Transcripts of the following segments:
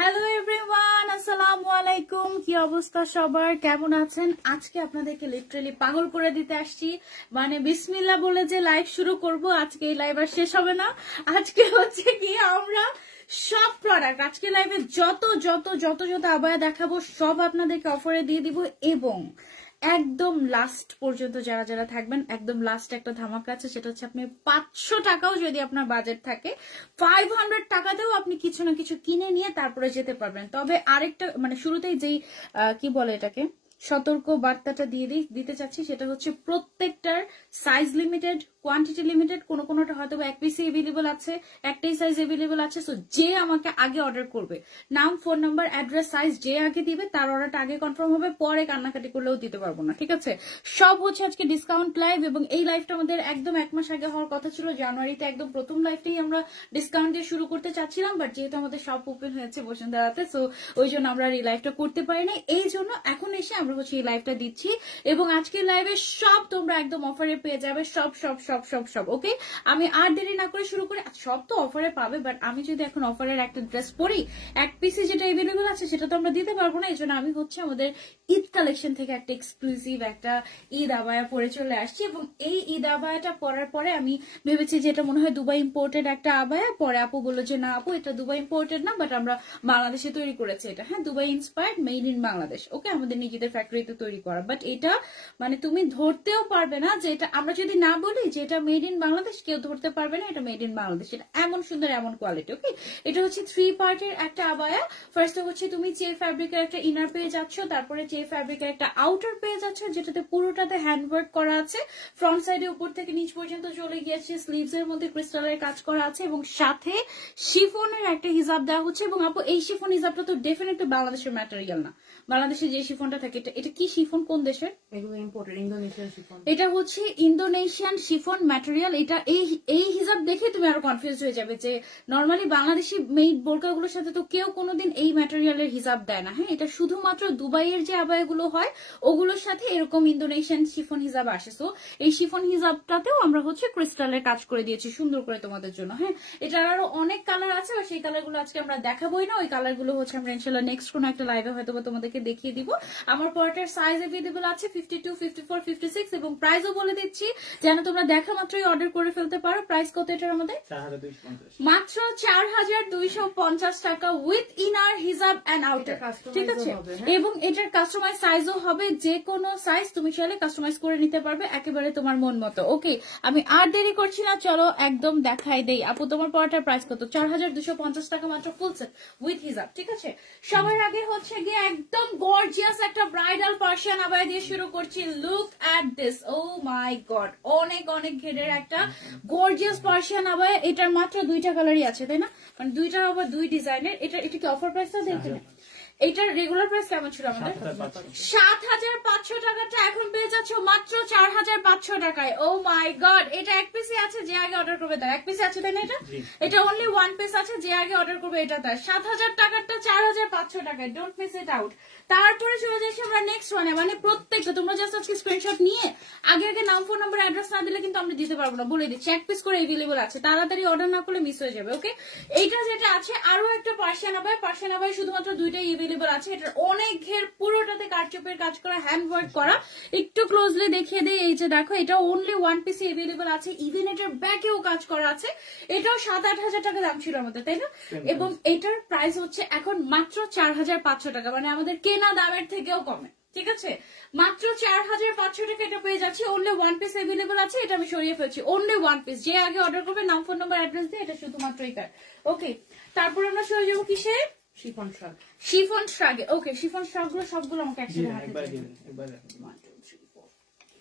Hello everyone, আসসালামু আলাইকুম। কি অবস্থা সবার, কেমন আছেন? আজকে আপনাদেরকে লিটারালি পাগল করে দিতে আসছি। মানে বিসমিল্লাহ বলে যে লাইভ শুরু করব, আজকে এই লাইভ আর শেষ হবে না। আজকে হচ্ছে কি আমরা সব প্রোডাক্ট আজকে লাইভে যত যত যত যত আবায়া দেখাবো সব আপনাদেরকে অফারে দিয়ে দিব, এবং একদম লাস্ট পর্যন্ত যারা যারা থাকবেন একদম লাস্ট একটা ধামাকা আছে, সেটা হচ্ছে আপনি 500 টাকাও যদি আপনার বাজেট থাকে 500 টাকাতেও আপনি কিছু না কিছু কিনে নিয়ে তারপরে যেতে পারবেন। তবে আরেকটা মানে শুরুতেই যেই কি বলে এটাকে সতর্ক বার্তাটা দিতে চাচ্ছি, সেটা হচ্ছে প্রত্যেকটার সাইজ লিমিটেড, কোয়ান্টিটি লিমিটেড, কোনোটা হয়তো এক পিসি এভেলেবল আছে, একটাই সাইজ এভেলেবল আছে। সো যে আমাকে আগে অর্ডার করবে, নাম, ফোন নাম্বার, অ্যাড্রেস, সাইজ যে আগে দিবে তার অর্ডারটা আগে কনফার্ম হবে, পরে কান্নাকাটি করলেও দিতে পারবো না, ঠিক আছে? সব হচ্ছে আজকে ডিসকাউন্ট লাইভ, এবং এই লাইভটা আমাদের একদম 1 মাস আগে হওয়ার কথা ছিল। জানুয়ারিতে একদম প্রথম লাইভটাই আমরা ডিসকাউন্ট দিয়ে শুরু করতে চাচ্ছিলাম, বাট যেহেতু আমাদের সব ওপেন হয়েছে বসুন্ধরাতে, সো ওই জন্য আমরা এই লাইভটা করতে পারি না। এই জন্য এখন এসে আমরা হচ্ছে এই লাইভটা দিচ্ছি, এবং আজকের লাইভে সব তোমরা একদম অফারে পেয়ে যাবে, সব সব সব সব সব। ওকে, আমি আর দেরি না করে শুরু করি। সব তো অফারে পাবে, বাট আমি যদি এখন অফারের একটা ড্রেস পরি, এক পিসে যেটা এভেলেবল আছে সেটা তো আমরা দিতে পারবো না। এই জন্য আমি হচ্ছে আমাদের ঈদ কালেকশন থেকে একটা এক্সক্লুসিভ একটা ঈদ আবায়া পরে চলে আসছি, এবং এই ঈদ আবায়াটা পরার পরে আমি ভেবেছি যে এটা মনে হয় দুবাই ইম্পোর্টেড একটা আবায়া। পরে আপু বললো যে না আপু, এটা দুবাই ইম্পোর্টেড না, বাট আমরা বাংলাদেশে তৈরি করেছি এটা। হ্যাঁ, Dubai inspired, made in Bangladesh. Okay, আমাদের নিজেদের ফ্যাক্টরিতে তৈরি করা, বাট এটা মানে তুমি ধরতেও পারবে না যে এটা, আমরা যদি না বলি যে এটা মেড ইন বাংলাদেশ, কেউ ধরতে পারবে না এটা মেড ইন বাংলাদেশ। এটা এমন সুন্দর, এমন কোয়ালিটি। ওকে, এটা হচ্ছে 3 পার্টের একটা আবায়া। ফার্স্ট হচ্ছে তুমি চে ফ্যাব্রিকের একটা ইনার পেয়ে যাচ্ছ, তারপরে চে ফ্যাব্রিকের একটা আউটার পেয়ে যাচ্ছ, যেটাতে পুরোটাতে হ্যান্ডওয়ার্ক করা আছে। ফ্রন্ট সাইডে উপর থেকে নিচ পর্যন্ত চলে গিয়েছে, স্লিভস এর মধ্যে ক্রিস্টালের কাজ করা আছে, এবং সাথে শিফনের একটা হিজাব দেওয়া হচ্ছে। এবং আপু এই শিফন হিজাবটা তো ডেফিনেটলি বাংলাদেশের ম্যাটেরিয়াল না। বাংলাদেশে যে শিফনটা থাকে এটা কি শিফন, কোন দেশের? এগুলো ইম্পোর্টেড, ইন্দোনেশিয়ান শিফন। এটা হচ্ছে ইন্দোনেশিয়ান শিফন ম্যাটেরিয়াল। এটা এই হিসাব দেখে তুমি আরো কনফিউজ হয়ে যাবে যে নরমালি বাংলাদেশি মেড বোরকাগুলোর সাথে তো কেউ কোনোদিন এই ম্যাটেরিয়ালের হিসাব দেয় না। হ্যাঁ, এটা শুধুমাত্র দুবাইয়ের যে আবায়াগুলো হয় ওগুলোর সাথে এরকম ইন্দোনেশিয়ান শিফন হিসাব আসে। সো এই শিফন হিসাবটাতেও আমরা হচ্ছে ক্রিস্টালের কাজ করে দিয়েছি সুন্দর করে তোমাদের জন্য। হ্যাঁ, এটার আরো অনেক কালার আছে, আর সেই কালারগুলো আজকে আমরা দেখাবোই না। ওই কালারগুলো হচ্ছে আমরা ইনশাল্লাহ নেক্সট কোনো একটা লাইভে হয়তো তোমাদেরকে দেখিয়ে দিব। আমার পরাটার সাইজ अवेलेबल আছে 52, 54, 56, এবং প্রাইসও বলে দিচ্ছি যেন তোমরা দেখা মাত্রই অর্ডার করে ফেলতে পারো। প্রাইস কত এটার আমাদের? 4250, মাত্র 4250 টাকা উইথ ইনার, হিজাব এন্ড আউটার, ঠিক আছে? এবং এটার কাস্টমাইজ সাইজও হবে, যে কোনো সাইজ তুমি চাইলে কাস্টমাইজ করে নিতে পারবে একেবারে তোমার মন মতো। ওকে, আমি আর দেরি করছি না, চলো একদম দেখাই দেই। আপু তোমার পরাটার প্রাইস কত? 4250 টাকা মাত্র, ফুল সেট উইথ হিজাব, ঠিক আছে? সবার আগে হচ্ছে গিয়ে একদম গর্জিয়াস একটা ব্রাইডাল পার্সিয়ান আবায়া দিয়ে শুরু করছি। Look at this, oh my God, অনেক অনেক ঘেরের একটা গর্জিয়াস পার্সিয়ান আবায়া। এটার মাত্র 2টা কালারই আছে, তাই না? মানে 2টা আবার 2 ডিজাইনের। এটা কি অফার প্রাইসটা দেখেন? এটার রেগুলার প্রাইস কেমন ছিল আমাদের? 7500 টাকাটা এখন পেয়ে যাচ্ছ মাত্র 4500 টাকায়। ও মাই গড, এটা এক পিসি আছে, যে আগে অর্ডার করবে তার এক পিসি আছে, তাই না? এটা অনলি 1 পিস আছে, যে আগে অর্ডার করবে এটা তার। 7000 টাকাটা 4500 টাকায়, ডোন্ট মিস ইট আউট। তারপরে চলে যাচ্ছি আমরা নেক্সট ওয়ানে। মানে প্রত্যেকটা তোমরা জাস্ট আজকে স্ক্রিনশট নিয়ে আগে নাম, ফোন নাম্বার, অ্যাড্রেস না দিলে কিন্তু আমরা দিতে পারবো না, বলে দিচ্ছি। এক পিস করে এভেলেবল আছে, তাড়াতাড়ি অর্ডার না করলে মিস হয়ে যাবে। ওকে, এইটা যেটা আছে আরো একটা পার্সিয়ান আবায়া শুধুমাত্র 2টাই এভেলেবল আছে। এটার অনেক ঘের, পুরোটাতে কারচুপির কাজ করা, হ্যান্ড ওয়ার্ক করা। একটু ক্লোজলি দেখিয়ে দিই, এই যে দেখো, এটা অনলি 1 পিস এভেলেবল আছে। ইভেন এটার ব্যাকেও কাজ করা আছে। এটাও 7-8 হাজার টাকা দাম ছিল আমাদের, তাই না? এবং এটার প্রাইস হচ্ছে এখন মাত্র 4500 টাকা, মানে আমাদের কেনা দামের থেকেও কমে, ঠিক আছে? মাত্র 4500 টাকা এটা পেয়ে যাচ্ছি। অনলি 1 পিস এভেলেবল আছে, এটা আমি সরিয়ে ফেলছি। অনলি 1 পিস, যে আগে অর্ডার করবে নাম, ফোন নাম্বার, অ্যাড্রেস দিয়ে, এটা শুধুমাত্রই তার। ওকে, তারপর আমরা সরে যাবো কিসে? শিফন শ্রাগ। শিফন শ্রাগে। ওকে, শিফন শ্রাগগুলো সবগুলো আমাকে একসাথে হাতে দিন। 1 2 3 4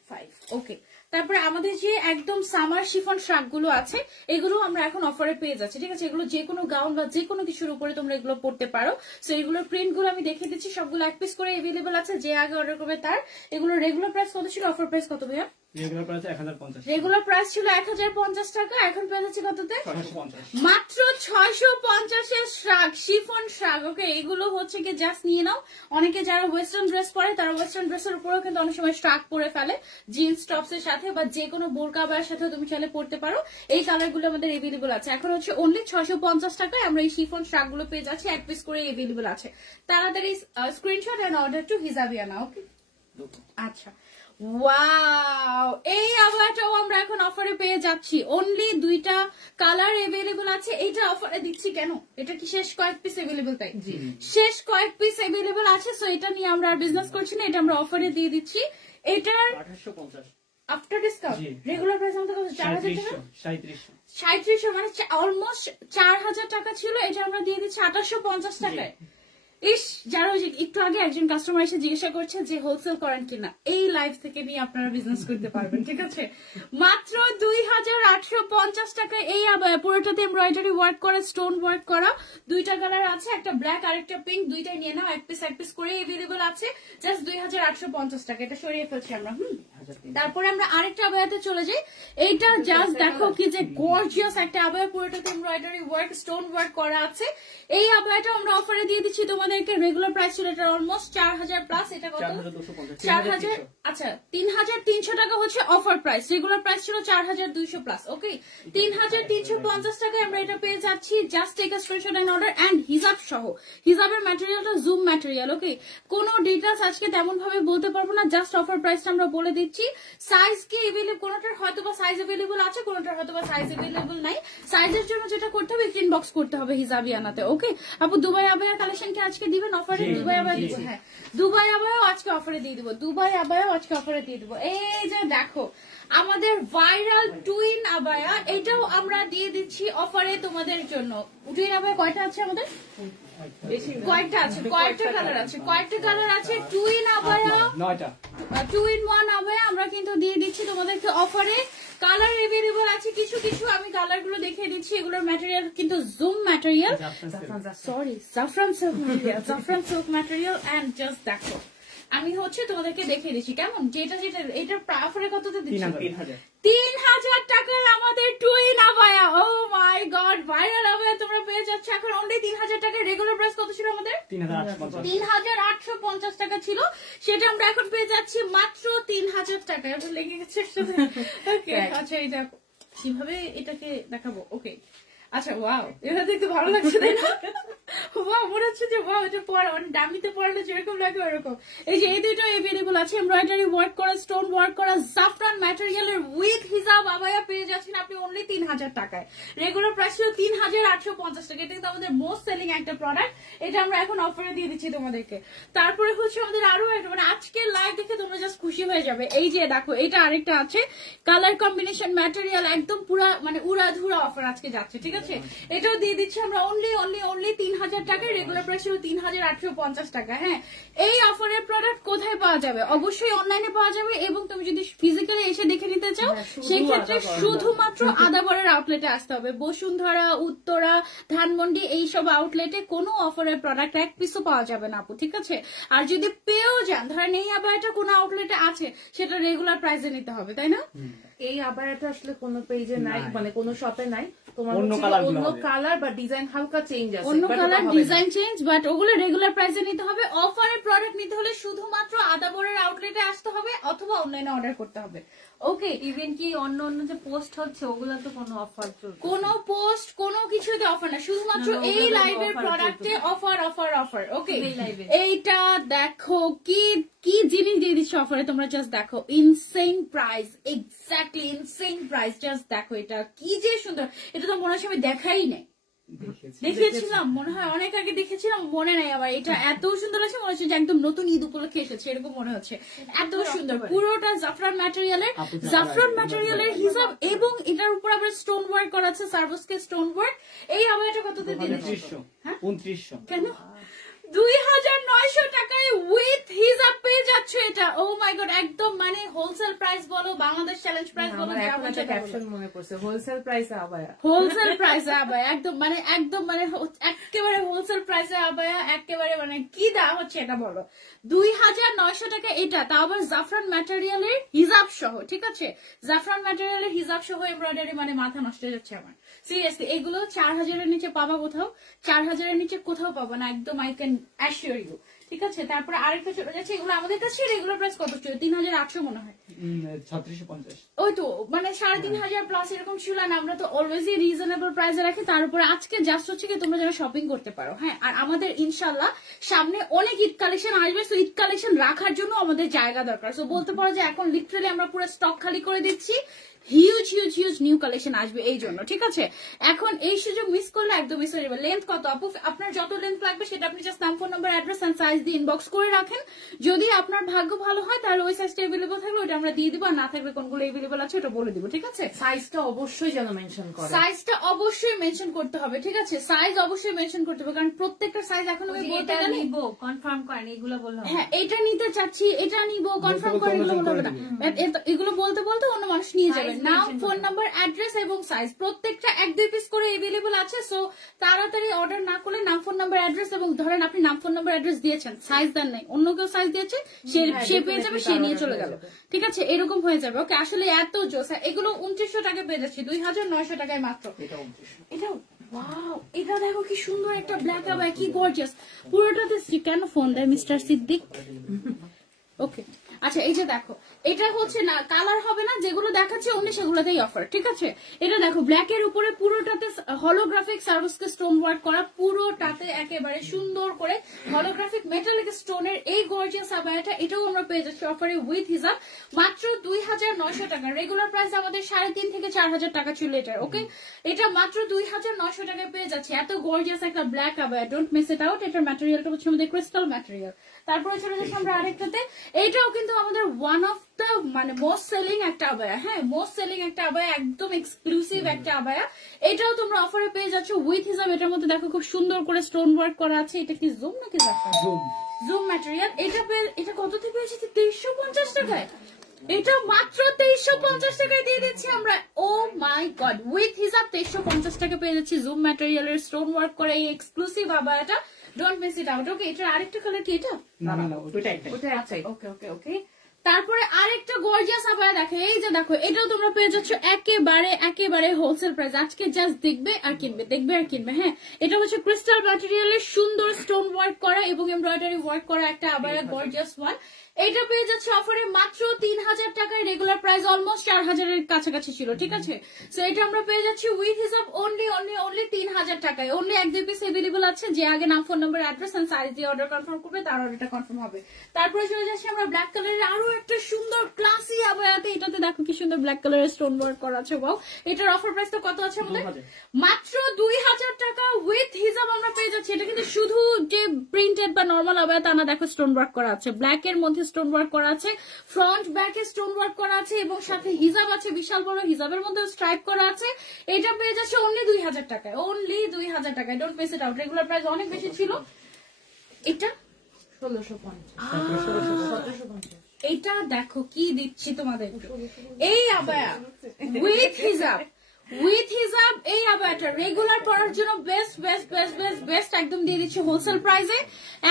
5। ওকে, তারপরে আমাদের যে একদম সামার শিফন শ্রাগগুলো আছে এগুলো আমরা এখন অফারে পেয়ে যাচ্ছি, ঠিক আছে? এগুলো যে কোনো গাউন বা যে কোনো কিছুর উপরে তোমরা এগুলো পড়তে পারো। সো এগুলোর প্রিন্ট গুলো আমি দেখিয়ে দিচ্ছি, সবগুলো 1 পিস করে এভেলেবল আছে, যে আগে অর্ডার করবে তার। এগুলো রেগুলার প্রাইস কত ছিল, অফার প্রাইস কত ভাইয়া? Regular price 1050। রেগুলার প্রাইস ছিল 1050 টাকা, এখন পেয়ে যাচ্ছে কততে? 650। মাত্র 650 এর শ্রাগ, শিফন শ্রাগ। ওকে, এগুলো হচ্ছে কি জাস্ট নিয়ে নাও। অনেকে যারা ওয়েস্টার্ন ড্রেস পরে তারা ওয়েস্টার্ন ড্রেসের উপরেও কিন্তু অনেক সময় শ্রাগ পরে ফেলে, জিন্স টপস এর সাথে বা যে কোনো বোরকা আবায়ার সাথে তুমি চাইলে পরতে পারো। এই কালার গুলো আমাদের এভেলেবল আছে। এখন হচ্ছে অনলি 650 টাকায় আমরা এই শিফন শ্রাগ গুলো পেয়ে যাচ্ছি, এক পিস করে এভেলেবল আছে। তাড়াতাড়ি screenshot and order to Hijabiana. ওকে, আচ্ছা, ওয়াও, এই আবায়াটাও আমরা এখন অফারে পেয়ে যাচ্ছি। অনলি 2টা কালার এভেলেবল আছে। এটা অফারে দিচ্ছি কেন? এটা কি শেষ কয়েক পিস এভেলেবল? তাই শেষ কয়েক পিস এভেলেবল আছে, সো এটা নিয়ে আমরা আর বিজনেস করছি না, এটা আমরা অফারে দিয়ে দিচ্ছি। এটার 2850 আফটার ডিসকাউন্ট রেগুলার প্রাইস আমাদের কত? 4000 টাকা, 3700 মানে অলমোস্ট 4000 টাকা ছিল, এটা আমরা দিয়ে দিচ্ছি 2850 টাকায়। ইস, যারা একটু আগে একজন কাস্টমার এসে জিজ্ঞাসা করছে যে হোলসেল করেন কিনা, এই লাইভ থেকে নিয়ে আপনারা বিজনেস করতে পারবেন। ঠিক আছে, মাত্র 2850 টাকায় এই আবায়া, পুরোটাতে এমব্রয়ডারি ওয়ার্ক করা, স্টোন ওয়ার্ক করা। 2টা কালার আছে, একটা ব্ল্যাক আর একটা পিঙ্ক, দুইটাই নিয়ে নাও, এক পিস করে এভেলেবল আছে। জাস্ট 2850 টাকা। এটা সরিয়ে ফেলছি আমরা। তারপরে আমরা আরেকটা আবায়াতে চলে যাই। এইটা জাস্ট দেখো কি যে গর্জিয়াস একটা আবায়া, পুরোটাতে এমব্রয়ডারি ওয়ার্ক, স্টোন ওয়ার্ক করা আছে। এই আবায়াটা আমরা অফারে দিয়ে দিচ্ছি তোমাদেরকে। রেগুলার প্রাইস ছিল এটা অলমোস্ট 4000 প্লাস। এটা কত? 4000। আচ্ছা, 3300 টাকা হচ্ছে অফার প্রাইস। রেগুলার প্রাইস ছিল 4200 প্লাস। ওকে, 3350 টাকায় আমরা এটা পেয়ে যাচ্ছি। Just take a screenshot and order, and হিজাব সহ। হিজাবের ম্যাটেরিয়ালটা জুম ম্যাটেরিয়াল। ওকে, কোনো ডিটেইলস আজকে তেমন ভাবে বলতে পারবো না, জাস্ট অফার প্রাইসটা আমরা বলে দিচ্ছি। সাইজ কি এভেলেবল? কোনটার হয়তো বা সাইজ এভেলেবল আছে, কোনটার হয়তো বা সাইজ এভেলেবল নাই। সাইজের জন্য যেটা করতে হবে, ইনবক্স করতে হবে হিজাবিয়ানাতে। ওকে আপু, দুবাই আবায়া কালেকশন কি আজকে দিবেন অফারে? দুবাই আবায়া দিব। হ্যাঁ, দুবাই আবায়াও আজকে অফারে দিয়ে দিব। দুবাই আবায়াও আজকে অফারে দিয়ে দিব। এই যে দেখো আমাদের ভাইরাল টুইন আবায়া, এটাও আমরা দিয়ে দিচ্ছি অফারে তোমাদের জন্য। টুইন আবায়া কয়টা আছে আমাদের? কয়েকটা আছে, কয়েকটা কালার আছে। টুইন আবায়া 9টা, 2 in 1 আবায়া আমরা কিন্তু দিয়ে দিচ্ছি তোমাদেরকে অফারে। কালার এভেলেবল আছে কিছু কিছু, আমি কালার গুলো দেখিয়ে দিচ্ছি। এগুলোর ম্যাটেরিয়াল কিন্তু জুম ম্যাটেরিয়াল, সরি জাফরান সিল্ক ম্যাটেরিয়াল। এন্ড জাস্ট দেখো, আমি হচ্ছে তোমাদেরকে দেখিয়ে দিচ্ছি কেমন। যেটা এটার অফারে কততে দিচ্ছি? 3000 টাকার আমাদের twin abaya. O my god, viral abaya তোমরা পেয়ে যাচ্ছ এখন অনলি 3000 টাকা। রেগুলার প্রাইস কত ছিল আমাদের? 3850 টাকা ছিল, সেটা আমরা এখন পেয়ে যাচ্ছি মাত্র 3000 টাকায়। লেগে গেছে। ওকে, আচ্ছা এই দেখো কিভাবে এটাকে দেখাবো। ওকে, আচ্ছা, ওয়াও, এটা দেখতে ভালো লাগছে তাই না? ওয়াও, মনে হচ্ছে যে ওয়াও, এটা দামিতে পড়ালে যেরকম লাগে ওরকম। এই যে এই দুটো এভেলেবল আছে, এমব্রয়ডারি ওয়ার্ক করা, স্টোন ওয়ার্ক করা, জাফরান ম্যাটেরিয়ালের উইথ হিজাব আবায়া পেয়ে যাচ্ছেন আপনি অনলি 3000 টাকায়। রেগুলার প্রাইস ছিল 3850 টাকা। এটা কিন্তু আমাদের মোস্ট সেলিং একটা প্রোডাক্ট, এটা আমরা এখন অফারে দিয়ে দিচ্ছি তোমাদেরকে। তারপরে হচ্ছে আমাদের আরো একটা, মানে আজকের লাইভ দেখে তোমরা জাস্ট খুশি হয়ে যাবে। এই যে দেখো, এটা আরেকটা আছে, কালার কম্বিনেশন ম্যাটেরিয়াল, একদম পুরা মানে উড়াধুরা অফার আজকে যাচ্ছে। ঠিক আছে, এটাও দিয়ে দিচ্ছি আমরা অনলি 3000 টাকায়। রেগুলার প্রাইস ছিল 3850 টাকা। হ্যাঁ, এই অফারের প্রোডাক্ট কোথায় পাওয়া যাবে? অবশ্যই অনলাইনে পাওয়া যাবে, এবং তুমি যদি ফিজিক্যালি এসে দেখে নিতে চাও সেই ক্ষেত্রে শুধুমাত্র আদাবরের আউটলেটে আসতে হবে। বসুন্ধরা, উত্তরা, ধানমন্ডি এইসব আউটলেটে কোনো অফারের প্রোডাক্ট এক পিসও পাওয়া যাবে না আপু। ঠিক আছে, আর যদি পেয়েও যান, ধরেন এই আবায়াটা কোনো আউটলেটে আছে, সেটা রেগুলার প্রাইসে নিতে হবে, তাই না? এই আবায়াটা আসলে কোনো পেজে নাই, মানে কোনো শপে নাই। তোমার অন্য কালার বা ডিজাইন হালকা চেঞ্জ আছে, অন্য কালার ডিজাইন চেঞ্জ, বাট ওগুলো রেগুলার প্রাইসে নিতে হবে। অফারের প্রোডাক্ট নিতে হলে শুধুমাত্র আদাবরের আউটলেটে আসতে হবে অথবা অনলাইনে অর্ডার করতে হবে। ওকে, ইভেন কি অন্য যে পোস্ট হচ্ছে ওগুলো তো কোনো অফার চলছে, কোনো পোস্ট কোনো কিছুতে অফার না, শুধুমাত্র এই লাইভের প্রোডাক্টে অফার অফার অফার। ওকে, এইটা দেখো কি কি জিনিস দিয়ে দিচ্ছে অফারে, তোমরা জাস্ট দেখো। Insane price, exactly insane price. Just দেখো এটা কি যে সুন্দর। এটা তো মনে হচ্ছে আমি দেখাই নাই, দেখিয়েছিলাম মনে হয় অনেক আগে দেখেছিলাম, মনে নাই আবার। এটা এত সুন্দর লাগছে, মনে হচ্ছে যে একদম নতুন ঈদ উপলক্ষে এসেছে এরকম মনে হচ্ছে। এত সুন্দর, পুরোটা জাফরান ম্যাটেরিয়ালের হিসাব, এবং এটার উপর আবার স্টোন ওয়ার্ক করা আছে, সার্ভিসকে স্টোন ওয়ার্ক। এই আবায়াটা কততে দিলেন? 2900। কেন 2900 টাকায় উইথ হিজাব পেয়ে যাচ্ছ এটা। ও মাই গড, একদম মানে হোলসেল প্রাইস বলো, বাংলাদেশ চ্যালেঞ্জ প্রাইস বলো, আমার এখন একটা ক্যাপশন মনে পড়ছে, হোলসেল প্রাইসে আবায়া। হোলসেল প্রাইসে আবায়া, একদম মানে একেবারে হোলসেল প্রাইসে আবায়া, একেবারে মানে কি দাম হচ্ছে এটা বলো? 2900 টাকা এটা, তাও আবার জাফরান ম্যাটেরিয়ালের হিজাব সহ, ঠিক আছে? জাফরান ম্যাটেরিয়ালের হিজাব সহ এমব্রয়ডারি, মানে মাথা নষ্ট হয়ে যাচ্ছে আমার সিরিয়াসলি। এগুলো 4000 এর নিচে পাবা কোথাও? 4000 এর নিচে কোথাও পাবা না, একদম আই ক্যান অ্যাসিওর ইউ, ঠিক আছে? তারপরে আরেকটা চলে যাচ্ছে, এগুলো আমাদের কাছে রেগুলার প্রাইস কত ছিল? 3800 মনে হয়, 3650। ওই তো মানে 3500 প্লাস এরকম ছিল না। আমরা তো অলওয়েজই রিজনেবল প্রাইসে রাখি। তার উপরে আজকে জাস্ট হচ্ছে কি তোমরা যেন শপিং করতে পারো, হ্যাঁ। আর আমাদের ইনশাল্লাহ সামনে অনেক ঈদ কালেকশন আসবে, সো ঈদ কালেকশন রাখার জন্য আমাদের জায়গা দরকার। সো বলতে পারো যে এখন লিটারালি আমরা পুরো স্টক খালি করে দিচ্ছি, huge huge huge new collection আসবে এই জন্য, ঠিক আছে? এখন এই সুযোগ মিস করলে একদম মিস হয়ে যাবে। লেন্থ কত আপু? আপনার যত লেন্থ লাগবে সেটা আপনি জাস্ট নাম, phone number, address and size দিয়ে ইনবক্স করে রাখেন। যদি আপনার ভাগ্য ভালো হয় তাহলে ওই সাইজটা এভেলেবল থাকলে ওটা আমরা দিয়ে দিব, আর না থাকলে কোনগুলো এভেলেবল আছে ওটা বলে দিব, ঠিক আছে? সাইজটা অবশ্যই যেন মেনশন করে, সাইজটা অবশ্যই মেনশন করতে হবে, ঠিক আছে? সাইজ অবশ্যই মেনশন করতে হবে, কারণ প্রত্যেকটা সাইজ এখন আমি বলতে গেলে নিবো কনফার্ম করেন এগুলো বললাম। হ্যাঁ, এটা নিতে চাচ্ছি, এটা নিব, কনফার্ম করে এগুলো বলতে হবে না। এগুলো বলতে বলতে অন্য মানুষ নিয়ে যাবে। নাম, ফোন নাম্বার, অ্যাড্রেস এবং সাইজ প্রত্যেকটা 1-2 পিস করে এভেলেবল আছে। সো তাড়াতাড়ি অর্ডার না করলে নাম, ফোন নাম্বার, অ্যাড্রেস, এবং ধরেন আপনি নাম, ফোন নাম্বার, অ্যাড্রেস দিয়েছেন, সাইজ দেন নাই, অন্য কেউ সাইজ দিয়েছে, সে পেয়ে যাবে, সে নিয়ে চলে গেল, ঠিক আছে? এরকম হয়ে যাবে। ওকে, আসলে এত জোস। এগুলো 2900 টাকা পেয়ে যাচ্ছি, 2900 টাকায় মাত্র। এটা ওয়াও, এটা দেখো কি সুন্দর একটা ব্ল্যাক আবায়া, কি গর্জিয়াস। পুরোটাতে কেন ফোন দেয় মিস্টার সিদ্দিক? ওকে, আচ্ছা এই যে দেখো, এটা হচ্ছে না কালার হবে না, যেগুলো দেখাচ্ছে অমনি সেগুলোতেই অফার, ঠিক আছে? এটা দেখো ব্ল্যাক এর উপরে পুরোটাতে হলোগ্রাফিক সার্ভিসকে স্টোন ওয়ার্ক করা, পুরোটাতে একেবারে সুন্দর করে হলোগ্রাফিক মেটালিক স্টোনের এই গর্জিয়াস আবায়াটা, এটাও আমরা পেয়ে যাচ্ছি অফারে উইথ হিজাব মাত্র 2900 টাকা। রেগুলার প্রাইস আমাদের 3500 থেকে 4000 টাকা ছিল এটা, ওকে? এটা মাত্র 2900 টাকায় পেয়ে যাচ্ছি। এত গর্জিয়াস একটা black abaya, don't miss it out. এটার ম্যাটেরিয়ালটা হচ্ছে আমাদের ক্রিস্টাল ম্যাটেরিয়াল। তারপরে চলে যাচ্ছি আমরা আরেকটাতে, এইটাও কিন্তু আমাদের ওয়ান অফ দ্য মানে মোস্ট সেলিং একটা আবায়া, হ্যাঁ, মোস্ট সেলিং একটা আবায়া, একদম এক্সক্লুসিভ একটা আবায়া। এটাও তোমরা অফারে পেয়ে যাচ্ছ উইথ হিসাব। এটার মধ্যে দেখো খুব সুন্দর করে স্টোন ওয়ার্ক করা আছে। এটা কি জুম নাকি জুম ম্যাটেরিয়াল? এটা কত থেকে পেয়েছি? 2350 টাকায়। এটা মাত্র 2350 টাকায় দিয়ে দিচ্ছি আমরা। ও মাই গড, উইথ হিসাব 2350 টাকা পেয়ে যাচ্ছি জুম ম্যাটেরিয়ালের স্টোন ওয়ার্ক করা এই এক্সক্লুসিভ আবায়াটা। Don't miss it out, okay? এটার আরেকটা কালার কি এটা? না ওটা একটাই। ওকে ওকে ওকে। তারপরে আরেকটা গর্জিয়াস আবায়া দেখো, এই যে দেখো, এটাও তোমরা পেয়ে যাচ্ছ একেবারে হোলসেল প্রাইস। আজকে জাস্ট দেখবে আর কিনবে, হ্যাঁ। এটা হচ্ছে ক্রিস্টাল ম্যাটেরিয়ালের সুন্দর স্টোন ওয়ার্ক করা এবং এমব্রয়ডারি ওয়ার্ক করা একটা আবায়া, গর্জিয়াস ওয়ান। এটা পেয়ে যাচ্ছে অফারে মাত্র 3000 টাকায়। রেগুলার প্রাইস অলমোস্ট 4000 এর কাছাকাছি ছিল, ঠিক আছে? সো এটা আমরা পেয়ে যাচ্ছি উইথ হিসাব অনলি 3000 টাকায়। অনলি 1-2 পিস এভেলেবল আছে। যে আগে নাম, phone number, address and size দিয়ে অর্ডার কনফার্ম করবে তার অর্ডারটা কনফার্ম হবে। তারপরে চলে যাচ্ছি আমরা ব্ল্যাক কালারের আরো একটা সুন্দর ক্লাসি আবায়াতে। এটাতে দেখো কি সুন্দর ব্ল্যাক কালারের স্টোন ওয়ার্ক করা আছে। ওয়াও, এটার অফার প্রাইস তো কত আছে আমাদের? মাত্র 2000 টাকা উইথ হিসাব আমরা পেয়ে যাচ্ছি। এটা কিন্তু শুধু যে প্রিন্টেড বা নরমাল আবায়া তা না, দেখো স্টোন ওয়ার্ক করা আছে, ব্ল্যাক এর মধ্যে স্টোন ওয়ার্ক করা আছে, ফ্রন্ট ব্যাকে স্টোন ওয়ার্ক করা আছে এবং সাথে হিজাব আছে, বিশাল বড় হিজাবের মধ্যে স্ট্রাইপ করা আছে। এটা পেয়ে যাচ্ছে অনলি 2000 টাকায়, অনলি 2000 টাকায়। Don't miss it out. Regular price অনেক বেশি ছিল। এটা 1650। এটা দেখো কি দিচ্ছি তোমাদের, এই আবায়া উইথ হিজাব এই আবায়াটা রেগুলার পরার জন্য বেস্ট একদম দিয়ে দিচ্ছি হোলসেল প্রাইসে।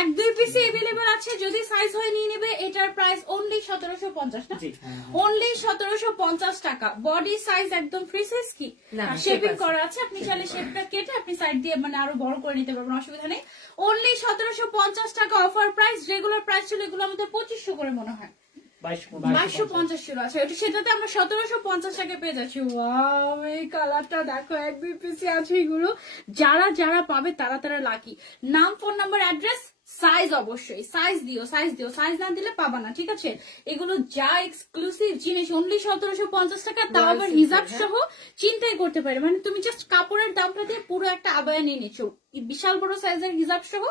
1-2 পিস এভেলেবল আছে, যদি সাইজ হয় নিয়ে নেবে। এটার প্রাইস অনলি 1750 না, অনলি 1750 টাকা। বডি সাইজ একদম ফ্রি সাইজ, কি শেপিং করা আছে, আপনি চাইলে শেপটা কেটে আপনি সাইড দিয়ে মানে আরো বড় করে নিতে পারবেন, অসুবিধা নেই। অনলি 1750 টাকা অফার প্রাইস। রেগুলার প্রাইস ছিল এগুলো আমাদের 2500 করে মনে হয়, 2250 ছিল। আচ্ছা, সেটাতে আমরা 1750 টাকা পেয়ে যাচ্ছি। ওয়াও, এই কালারটা দেখো, 1-2 পিসে আছে এগুলো। যারা পাবে তারা লাকি। নাম, ফোন নাম্বার, অ্যাড্রেস, সাইজ, অবশ্যই সাইজ দিও, সাইজ না দিলে পাবা না, ঠিক আছে? এগুলো যা এক্সক্লুসিভ জিনিস, অনলি 1750 টাকা, তাও আবার হিজাব সহ। চিন্তাই করতে পারে, মানে তুমি জাস্ট কাপড়ের দামটা দিয়ে পুরো একটা আবায়া নিয়ে নিচ্ছ, বিশাল বড় সাইজের হিজাব সহ,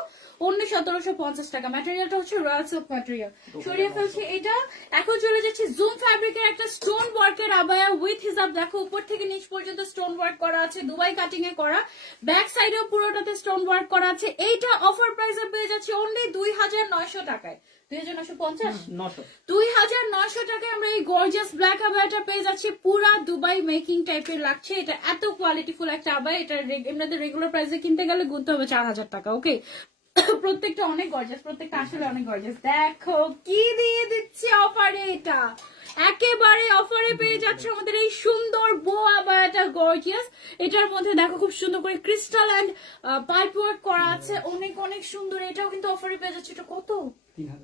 অনলি 1750 টাকা। ম্যাটেরিয়ালটা হচ্ছে রয়্যাল সিল্ক ম্যাটেরিয়াল। সরিয়ে ফেলছি এটা। এখন চলে যাচ্ছে জুম ফ্যাব্রিকের একটা স্টোন ওয়ার্কের আবায়া উইথ হিজাব। দেখো উপর থেকে নিচ পর্যন্ত স্টোন ওয়ার্ক করা আছে, দুবাই কাটিং এ করা, ব্যাক সাইডেও পুরোটাতে স্টোন ওয়ার্ক করা আছে। এইটা অফার প্রাইসে পেয়ে যাচ্ছে অনলি 2900 টাকায়। 2950 900 2900 টাকায় আমরা এই গর্জিয়াস ব্ল্যাক আবায়াটা পেয়ে যাচ্ছি। পুরা দুবাই মেকিং টাইপের লাগছে, এটা এত কোয়ালিটিফুল একটা আবায়া। এটা এমনিতে রেগুলার প্রাইসে কিনতে গেলে গুনতে হবে 4000 টাকা। ওকে, প্রত্যেকটা অনেক গর্জিয়াস, প্রত্যেকটা আসলে অনেক গর্জিয়াস। দেখো কি দিয়ে দিচ্ছি অফারে, এটা একেবারে অফারে পেয়ে যাচ্ছে আমাদের এই সুন্দর বো আবায়াটা গর্জিয়াস। এটার মধ্যে দেখো খুব সুন্দর করে ক্রিস্টাল এন্ড পাইপ ওয়ার্ক করা আছে, অনেক অনেক সুন্দর। এটাও কিন্তু অফারে পেয়ে যাচ্ছে। এটা কত?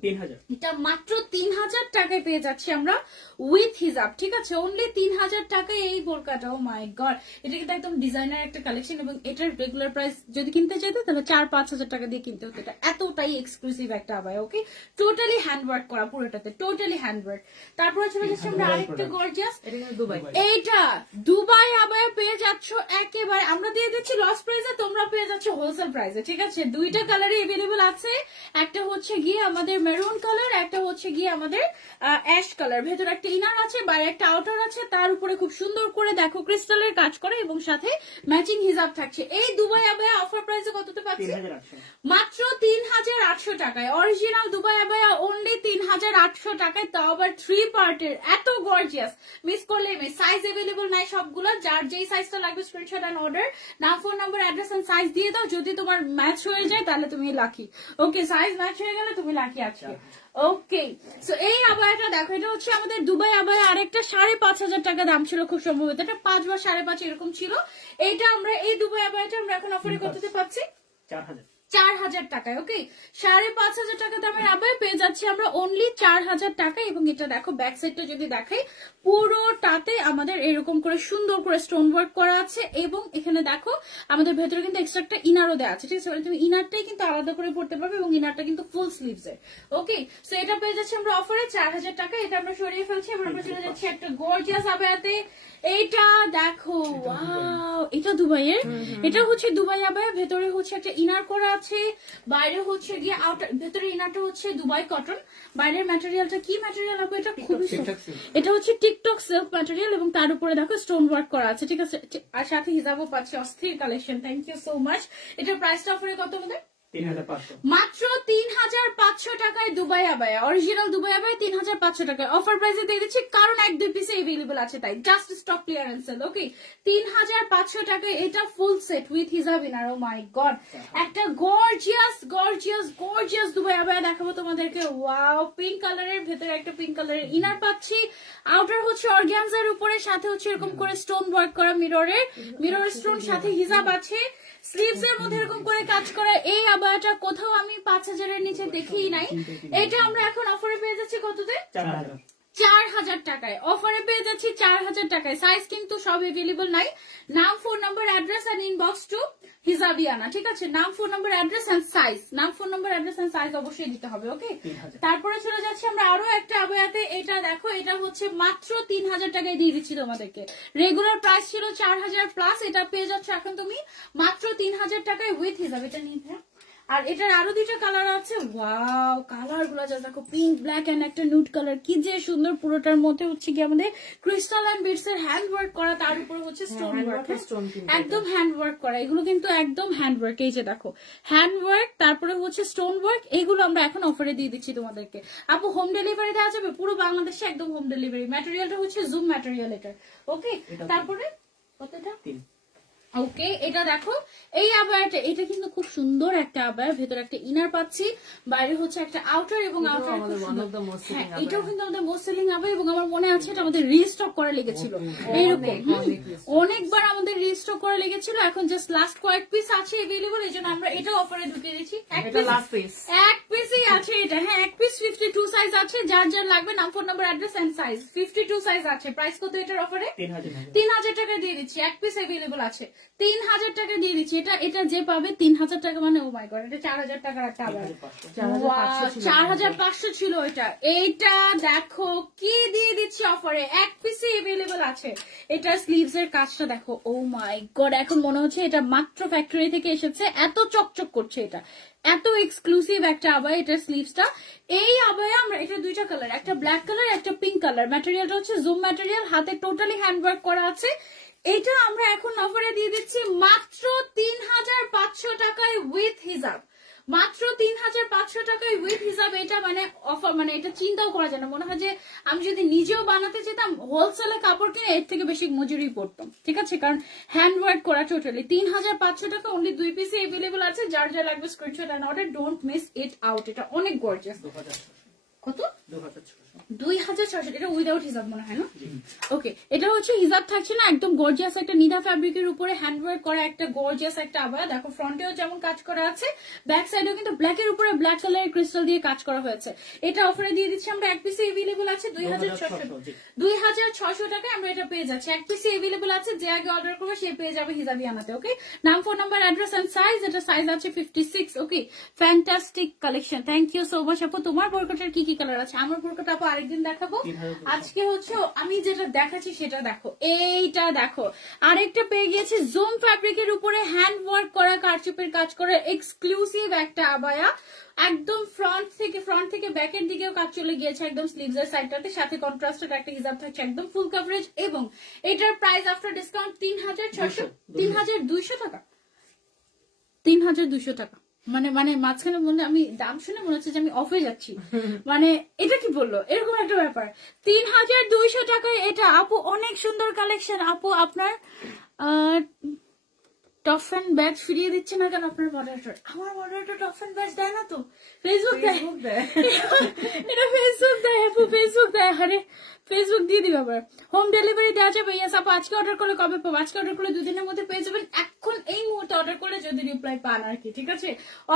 3000 এটা মাত্র 3000 টাকায় পেয়ে যাচ্ছি আমরা উইথ হিজাব। ঠিক আছে, অনলি 3000 টাকায় এই বোরকাটা। ও মাই গড, এটা কিন্তু একদম ডিজাইনার একটা কালেকশন এবং এটার রেগুলার প্রাইস যদি কিনতে যেত তাহলে 4-5 হাজার টাকা দিয়ে কিনতে হতো। এটা এতটাই এক্সক্লুসিভ একটা আবায়া। ওকে, টোটালি হ্যান্ডওয়ার্ক করা, পুরোটাতে টোটালি হ্যান্ডওয়ার্ক। তারপরে চলে যাচ্ছে আমরা আরেকটা গর্জিয়াস, এইটা দুবাই আবায়া পেয়ে যাচ্ছ একেবারে। আমরা দিয়ে দিচ্ছি লস প্রাইসে, তোমরা পেয়ে যাচ্ছ হোলসেল প্রাইসে। ঠিক আছে, দুইটা কালারই এভেলেবল আছে। একটা হচ্ছে গিয়ে আমাদের মেরুন কালার, একটা হচ্ছে গিয়ে আমাদের অ্যাশ কালার। ভেতরে একটা ইনার আছে, বাইরে একটা আউটার আছে, তার উপরে খুব সুন্দর করে দেখো ক্রিস্টালের কাজ করে এবং সাথে ম্যাচিং হিজাব থাকছে। এই দুবাই আবায়া অফার প্রাইসে কততে পাচ্ছি? 3800 মাত্র 3800 টাকায়। অরিজিনাল দুবাই আবায়া অনলি 3800 টাকায়, তাও আবার 3 পার্টের, এত গর্জিয়াস। মিস করলে সাইজ এভেলেবল নাই সবগুলো, যার যেই সাইজটা লাগবে স্ক্রিনশট এন্ড অর্ডার, নাম, phone number, address and size দিয়ে দাও। যদি তোমার ম্যাচ হয়ে যায় তাহলে তুমি লাকি। ওকে, সাইজ ম্যাচ হয়ে গেলে তুমি লাকি আজকে। ওকে, সো এই আবায়াটা দেখো, এটা হচ্ছে আমাদের দুবাই আবায়া। আরেকটা 5500 টাকা দাম ছিল খুব সম্ভবত, এটা 5 বা 5.5 এরকম ছিল। এইটা আমরা এই দুবাই আবায়াটা আমরা এখন অফারে করতে পারছি 4000 টাকায়। ওকে, 5500 টাকা দামের আবায়া পেয়ে যাচ্ছি আমরা অনলি 4000 টাকায়। এবং এটা দেখো ব্যাক সাইডটা যদি দেখাই, পুরোটাতে আমাদের এরকম করে সুন্দর করে স্টোন ওয়ার্ক করা আছে এবং এখানে দেখো আমাদের ভেতরে কিন্তু এক্সট্রা একটা ইনারও দেওয়া আছে। ঠিক আছে, মানে তুমি ইনারটাই কিন্তু আলাদা করে পড়তে পারবে এবং ইনারটা কিন্তু ফুল স্লিভস এর। ওকে, সো এটা পেয়ে যাচ্ছি আমরা অফারে 4000 টাকা। এটা আমরা সরিয়ে ফেলছি, এবার আমরা চলে যাচ্ছি একটা গর্জিয়াস আবায়াতে। এইটা দেখো, ওয়াও, এটা দুবাইয়ের। এটা হচ্ছে দুবাই আবায়া, ভেতরে হচ্ছে একটা ইনার করা আছে, বাইরে হচ্ছে গিয়ে আউটার। ভেতরে ইনারটা হচ্ছে দুবাই কটন, বাইরের ম্যাটেরিয়ালটা কি ম্যাটেরিয়াল হবে? এটা খুবই এটা হচ্ছে টিকটক সিল্ক ম্যাটেরিয়াল এবং তার উপরে দেখো স্টোন ওয়ার্ক করা আছে। ঠিক আছে, আর সাথে হিজাবও পাচ্ছে। অস্থির collection, thank you so much. এটার প্রাইসটা অফারে কত হবে? 3500 মাত্র 3500 টাকায় দুবাই আবায়া, অরিজিনাল দুবাই আবায়া 3500 টাকায় অফার প্রাইসে দিয়ে দিচ্ছি, কারণ 1-2 পিসে এভেলেবল আছে তাই। Just stock clearance sale. Okay, 3500 টাকায় এটা ফুল সেট উইথ হিজাব ইনার। ও মাই গড, একটা গর্জিয়াস গর্জিয়াস গর্জিয়াস দুবাই আবায়া দেখাবো তোমাদেরকে। ওয়াও, পিঙ্ক কালারের ভেতরে একটা পিঙ্ক কালারের ইনার পাচ্ছি, আউটার হচ্ছে অর্গানজার উপরে, সাথে হচ্ছে এরকম করে স্টোন ওয়ার্ক করা মিরর স্টোন, সাথে হিজাব আছে। স্লিভস এর মধ্যে এরকম করে কাজ করা এই আবায়াটা কোথাও আমি 5000 এর নিচে দেখিই নাই। এটা আমরা এখন অফারে পেয়ে যাচ্ছি কততে? 4000 টাকায় অফারে পেয়ে যাচ্ছি 4000 টাকায়। সাইজ কিন্তু সব এভেলেবল নাই। নাম, phone number, address and inbox to Hijabiana. ঠিক আছে, নাম, phone number, address and size, নাম, phone number, address and size অবশ্যই দিতে হবে। ওকে, তারপরে চলে যাচ্ছি আমরা আরো একটা আবায়াতে। এটা দেখো, এটা হচ্ছে মাত্র 3000 টাকায় দিয়ে দিচ্ছি তোমাদেরকে। রেগুলার প্রাইস ছিল 4000 প্লাস, এটা পেয়ে যাচ্ছ এখন তুমি মাত্র 3000 টাকায় উইথ হিজাব। এটা নিয়ে আর এটার আরো দুইটা কালার আছে। ওয়াও, কালার গুলা যা দেখো, পিঙ্ক, ব্ল্যাক এন্ড একটা নুড কালার, কি যে সুন্দর। পুরোটার মধ্যে হচ্ছে কি আমাদের ক্রিস্টাল এন্ড বিটস এর হ্যান্ড ওয়ার্ক করা, তার উপরে হচ্ছে স্টোন ওয়ার্ক, একদম হ্যান্ড ওয়ার্ক করা। এগুলো কিন্তু একদম হ্যান্ড ওয়ার্ক। এই যে দেখো হ্যান্ড ওয়ার্ক, তারপরে হচ্ছে স্টোন ওয়ার্ক। এগুলো আমরা এখন অফারে দিয়ে দিচ্ছি তোমাদেরকে। আপু, হোম ডেলিভারি দেওয়া যাবে পুরো বাংলাদেশে, একদম হোম ডেলিভারি। ম্যাটেরিয়ালটা হচ্ছে জুম ম্যাটেরিয়াল এটা। ওকে, তারপরে কতটা? ওকে, এটা দেখো এই আবায়াটা, এটা কিন্তু খুব সুন্দর একটা আবায়া। ভেতরে একটা ইনার পাচ্ছি, বাইরে হচ্ছে একটা আউটার এবং আউটার। হ্যাঁ, এটাও কিন্তু আমাদের মোস্ট সেলিং আবায়া এবং আমার মনে আছে এটা আমাদের রিস্টক করা লেগেছিল। এইরকম অনেকবার আমাদের রিস্টক করা লেগেছিল। এখন জাস্ট লাস্ট কয়েক পিস আছে এভেলেবল, এই জন্য আমরা এটা অফারে ঢুকিয়ে দিচ্ছি। এক পিসই আছে এটা। হ্যাঁ, এক পিস 52 সাইজ আছে, যার যার লাগবে নাম, phone number, address and size. 52 size আছে। প্রাইস কত এটার অফারে? 3000 টাকা দিয়ে দিচ্ছি। এক পিস এভেলেবল আছে, 3000 টাকা দিয়ে দিচ্ছি। এটা যে পাবে 3000 টাকা মানে ও মাই গড, এটা 4000 টাকার একটা আবার 4500 ছিল এটা। এইটা দেখো কি দিয়ে দিচ্ছি অফারে, এক পিসে এভেলেবল আছে। এটা স্লিভস এর কাজটা দেখো, ও মাই গড, এখন মনে হচ্ছে এটা মাত্র ফ্যাক্টরি থেকে এসেছে, এত চকচক করছে। এটা এত এক্সক্লুসিভ একটা আবায়া। এটার স্লিভসটা এই আবায়া আমরা, এটা দুইটা কালার, একটা ব্ল্যাক কালার, একটা পিঙ্ক কালার। ম্যাটেরিয়ালটা হচ্ছে জুম ম্যাটেরিয়াল, হাতে টোটালি হ্যান্ড ওয়ার্ক করা আছে। এটা আমরা এখন অফারে দিয়ে দিচ্ছি মাত্র 3500 টাকায় উইথ হিজাব। মাত্র 3500 টাকায় উইথ হিসাব। এটা মানে অফার, মানে এটা চিন্তাও করা যায় না। মনে হয় যে আমি যদি নিজেও বানাতে যেতাম হোলসেলে কাপড় কিনে এর থেকে বেশি মজুরি পড়তাম, ঠিক আছে, কারণ হ্যান্ড ওয়ার্ক করা টোটালি। 3500 টাকা, অনলি 2 পিসে এভেলেবল আছে। যার যা লাগবে screenshot and order, don't miss it out. এটা অনেক গর্জিয়াস। কত? 2600। এটা উইদাউট হিসাব মনে হয় না? ওকে, এটা হচ্ছে হিসাব থাকছে না, একদম গর্জিয়াস একটা নিদা ফ্যাব্রিকের উপরে হ্যান্ডওয়ার্ক করা একটা গর্জিয়াস একটা আবায়া। দেখো ফ্রন্টেও যেমন কাজ করা আছে, ব্যাক সাইডেও কিন্তু ব্ল্যাকের উপরে ব্ল্যাক কালারের ক্রিস্টাল দিয়ে কাজ করা হয়েছে। এটা অফারে দিয়ে দিচ্ছি আমরা, এক পিসে এভেলেবল আছে 2600 টাকায় আমরা এটা পেয়ে যাচ্ছি। এক পিসে এভেলেবল আছে, যে আগে অর্ডার করবে সে পেয়ে যাবে হিসাবি আনাতে। ওকে, নাম, phone number, address and size. এটা সাইজ আছে 56। Okay, fantastic collection, thank you so much আপু। তোমার বোরকাটার কি কি কালার আছে? আমার বোরকাটা আপু আরেকদিন দেখাবো, আজকে হচ্ছে আমি যেটা দেখাচ্ছি সেটা দেখো। এইটা দেখো, আরেকটা পেয়ে গিয়েছে জুম ফ্যাব্রিকের উপরে হ্যান্ড ওয়ার্ক করা কারচুপের কাজ করে এক্সক্লুসিভ একটা আবায়া। একদম ফ্রন্ট থেকে ব্যাকের দিকেও কাজ চলে গিয়েছে, একদম স্লিভস এর সাইডটাতে, সাথে কন্ট্রাস্টেড একটা হিজাব থাকছে, একদম ফুল কভারেজ। এবং এটার প্রাইস আফটার ডিসকাউন্ট 3200 টাকা। 3200 টাকা, মানে মাঝখানে মনে আমি দাম শুনে মনে হচ্ছে যে আমি অফে যাচ্ছি, মানে এটা কি বললো, এরকম একটা ব্যাপার। 3200 টাকায় এটা আপু, অনেক সুন্দর কালেকশন আপু। আপনার টপ অ্যান্ড ব্যাচ ফিরিয়ে দিচ্ছে না কেন আপনার মডারেটর? আমার মডারেটর টপ অ্যান্ড ব্যাচ দেয় না তো, ফেসবুক দেয়। এটা ফেসবুক দেয় আপু, ফেসবুক দেয়। আরে ফেসবুক দিয়ে দিবে আবার। হোম ডেলিভারি দেওয়া যাবে? ইয়েস আপু। আজকে অর্ডার করলে কবে পাবো? আজকে অর্ডার করলে 2 দিনের মধ্যে পেয়ে যাবেন। এখন এই মুহূর্তে অর্ডার করলে যদি রিপ্লাই পান আর কি, ঠিক আছে।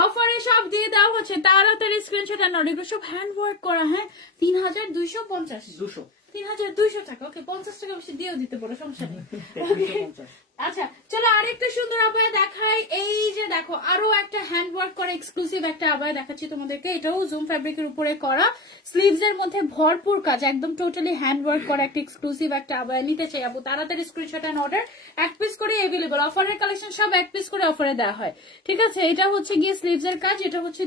অফারে সব দিয়ে দেওয়া হচ্ছে, তাড়াতাড়ি স্ক্রিনশট আর অর্ডার সব হ্যান্ড ওয়ার্ক করা। হ্যাঁ, 3250 টাকা। ওকে, 50 টাকা বেশি দিয়েও দিতে পারো, সমস্যা নেই। আচ্ছা চলো আরেকটা সুন্দর আবায়া দেখাই। এই যে দেখো, আরো একটা হ্যান্ড ওয়ার্ক করা এক্সক্লুসিভ একটা আবায়া দেখাচ্ছি তোমাদেরকে। এটাও জুম ফ্যাব্রিকের উপরে করা, স্লিভস এর মধ্যে ভরপুর কাজ, একদম টোটালি হ্যান্ড ওয়ার্ক করা একটা এক্সক্লুসিভ একটা আবায়া নিতে চাই আপু, তাড়াতাড়ি স্ক্রিনশট এন্ড অর্ডার। এক পিস করে এভেলেবল, অফারের কালেকশন সব এক পিস করে অফারে দেওয়া হয়, ঠিক আছে। এটা হচ্ছে গিয়ে স্লিভস এর কাজ। এটা হচ্ছে